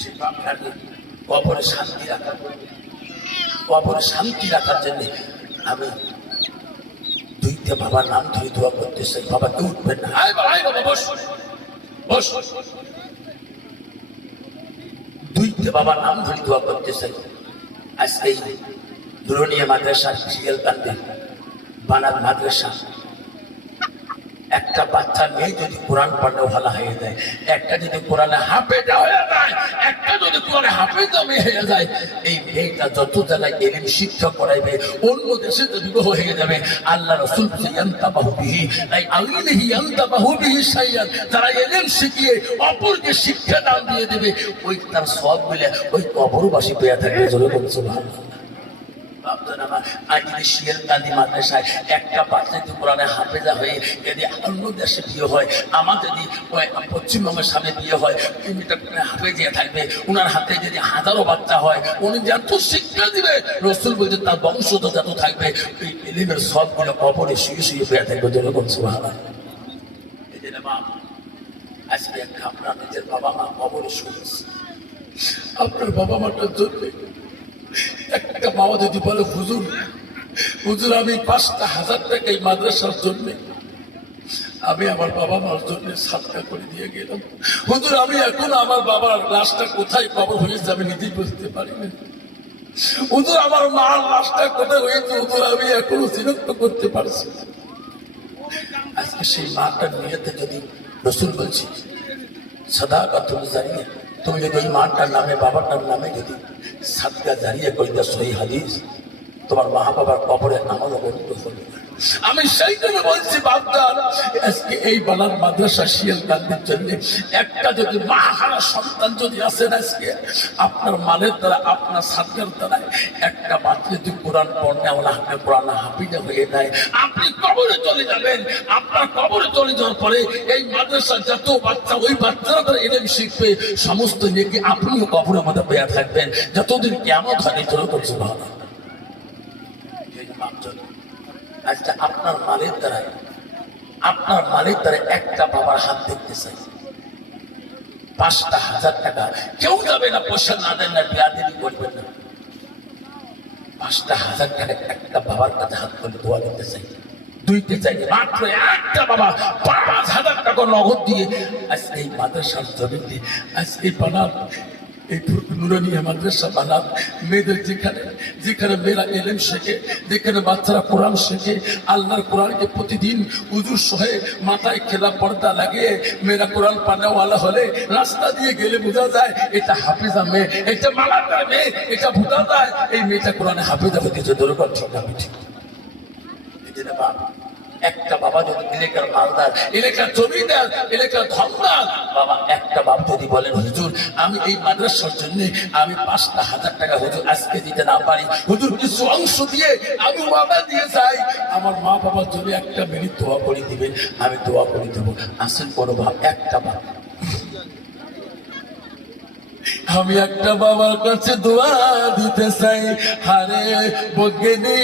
সেই বাপটাকে কবরে শান্তি রাখার, কবরে শান্তি রাখার জন্য আমি দুইটা বাবার নাম ধরে দোয়া করতে চাই। বাবা কেউ উঠবেন না, বাবা বস বস। দুইটা বাবার নাম ধরে দোয়া করতে চাই। আজকে দুরনিয়া মাদ্রাসা শিয়ালকান্দি বানার মাদ্রাসা, একটা বাচ্চা মেয়ে যদি কোরআন পড়লে ভালো হয়ে যায়, একটা যদি কোরআনে হাফেজা হয়ে যায়, একটা যদি কোরআনে হাফেজা মেয়ে হয়ে যায়, এই মেয়েটা যত জায়গায় এলিম শিক্ষা করাইবে, অন্য দেশে তো বিবাহ হয়ে যাবে। আল্লাহ রাসূল ইয়ান্তাবাহু বিহি তাই আল্লাহি ইয়ান্তাবাহু বিহি শাইয়ান, যারা এলিম শিখিয়ে অপরকে শিক্ষা দান দিয়ে দেবে, ওই তার সওয়াব মিলে ওই কবরবাসী পেয়ে থাকবে। জোরে বলুন সুবহানাল্লাহ। শিয়ালকান্দি মাদ্রাসায় একটা বাচ্চা যদি কোরআনে হাফেজা হয়ে যদি অন্য দেশে বিয়ে হয়, আমার যদি পশ্চিমবঙ্গের সামনে বিয়ে হয়, হাফেজিয়া থাকবে, উনার হাতে যদি হাজারো বাচ্চা হয়, উনি যত শিক্ষা দিবে রাসূল বলতে তার বংশধর যত থাকবে, ওই ইলমের সবগুলো কবরে শুয়ে শুয়ে পেয়ে থাকবে। যেরকম সুবহানাল্লাহ। এই যে বাপ, আজকে একটা আপনার নিজের বাবা মা কবরে শুয়েছে, আপনার বাবা মাটার জন্য একটা বাবা যদি বলে হুজুর হুজুর আমি ৫,০০০ টাকা এই মাদ্রাসার জন্য আমি আমার বাবা মার জন্য সাদকা করে দিয়ে গেলাম, হুজুর আমি এখন আমার বাবার লাশটা কোথায় কবর হয়েছে আমি নিজেই বুঝতে পারি না, হুজুর আমার মার লাশটা কোথায় হয়েছে হুজুর আমি এখনো চিহ্নিত করতে পারছি না। আজকে সেই মাটার নিয়েতে যদি রাসূল বলছি সাদাকাতুল জারিয়া, তুমি যদি ওই মাটার নামে বাবাটার নামে যদি সাদকা জারিয়া করে দাও, সহিহ হাদিস, তোমার মা বাবার কবরে আমারও বন্ধ হবে। আমি সেই জন্য বলছি বাপদার, আজকে এই বানার মাদ্রাসা শিয়ালকান্দির জন্য একটা যদি মা হারা সন্তান যদি আসেন, আজকে আপনার মানের দ্বারা আপনার সাদকার দ্বারা একটা বাচ্চা যদি কোরআন পড়নে ওলা হাতে কোরআন হাফিজা হয়ে যায়, আপনি কবরে চলে যাবেন। আপনার কবরে চলে যাওয়ার পরে এই মাদ্রাসার যত বাচ্চা ওই বাচ্চারা তারা ইলম শিখবে, সমস্ত নেকি আপনিও কবরের মধ্যে পেয়ে থাকবেন যতদিন কিয়ামত হয়। চলে করছে ভালো। আজকে আপনার মালের দ্বারা একটা বাবার হাত দেখতে চাই, ৫,০০০ টাকা কেউ যাবে না, পয়সা না দেন না, বিয়া দেবী করবেন না, ৫,০০০ টাকা একটা বাবার কাছে হাত করে দোয়া দিতে চাই, দুইতে চাই, মাত্র একটা বাবা ৫,০০০ টাকা নগদ দিয়ে আজকে এই মাদ্রাসার জমিতে আজকে বানান এই নুরানিয়া মাদ্রাসা বানান, মেয়েদের যেখানে যেখানে মেয়েরা এলেম শেখে, যেখানে বাচ্চারা কোরআন শেখে, আল্লাহর কোরআনকে প্রতিদিন উজুর সহে মাথায় খেলা পর্দা লাগে, মেয়েরা কোরআন পানাওয়ালা হলে রাস্তা দিয়ে গেলে বোঝা যায় এটা হাফিজা মেয়ে, এটা মালাদার মেয়ে, এটা বোঝা যায় এই মেয়েটা কোরআনে হাফিজা হতেছে। দরকার ঠিক না ঠিক? একটা বাবা বাবা যদি এলাকার মালদার, এলাকার জমিদার, এলাকার ধনদার, বাবা একটা বাপ যদি বলেন হুজুর আমি এই মাদ্রাসার জন্য আমি 5,000 টাকা হুজুর আজকে দিতে না পারি, হুজুর কিছু অংশ দিয়ে আমি ওয়াদা দিয়ে যাই, আমার মা বাবার জন্য একটা মিনিট দোয়া করে দিবেন, আমি দোয়া করে দেবো। আসেন বড় বাপ, একটা বাপ, আমি একটা বাবার কাছে দোয়া দিতে চাই। হারে বগেনি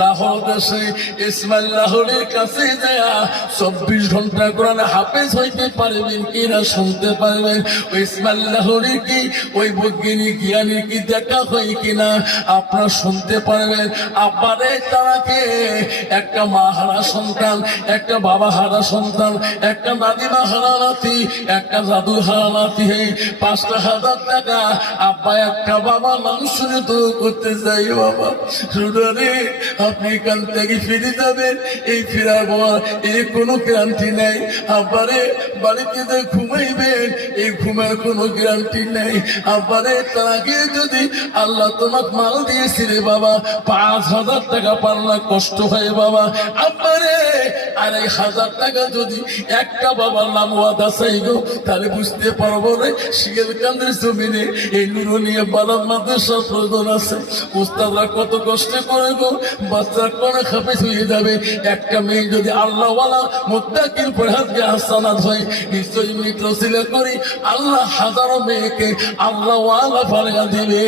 লাহোর দেশে ইসমাইল লাহোরের কাছে যায়া 24 ঘন্টা কোরআন হাফেজ হইতে পারবেন কিনা শুনতে পারবেন। ওই ইসমাইল লাহোরের কি ওই বগেনি জ্ঞানী কি দেখা হয় কিনা আপনারা শুনতে পারবেন। আব্বারে তারাকে একটা মা হারা সন্তান, একটা বাবা হারা সন্তান, একটা দাদিমা হারা নাতি, একটা দাদু হারা নাতি, 5,000 টাকা আব্বা একটা বাবা মানুষের তো করতে চাই। বাবা শুনে আপনি এখান থেকে ফিরে যাবেন, এই ফেরার পর এই কোনো গ্যারান্টি নেই। আব্বারে বাড়িতে যে ঘুমাইবেন এই ঘুমের কোনো গ্যারান্টি নেই। আব্বারে তার আগে যদি আল্লাহ তোমাকে মাল দিয়েছিল বাবা 5,000 টাকা পাল্লা কষ্ট হয় বাবা। আব্বারে আর 1,000 টাকা যদি একটা বাবার নাম ওয়াদা চাইগো তাহলে বুঝতে পারবো রে শিয়ালকান্দের জমিনে এই নুরুনিয়া বালাম মাদ্রাসার প্রয়োজন আছে। উস্তাদরা কত কষ্ট করে গো, বাচ্চার কোনে হাফেজ হয়ে যাবে। একটা মেয়ে যদি আল্লাহওয়ালা মুত্তাকির পরহেজগার হাসানাত হয়, নিশ্চয়ই মিত্র ছিল করি আল্লাহ হাজারো মেয়েকে আল্লাহওয়ালা বানিয়ে দিবে।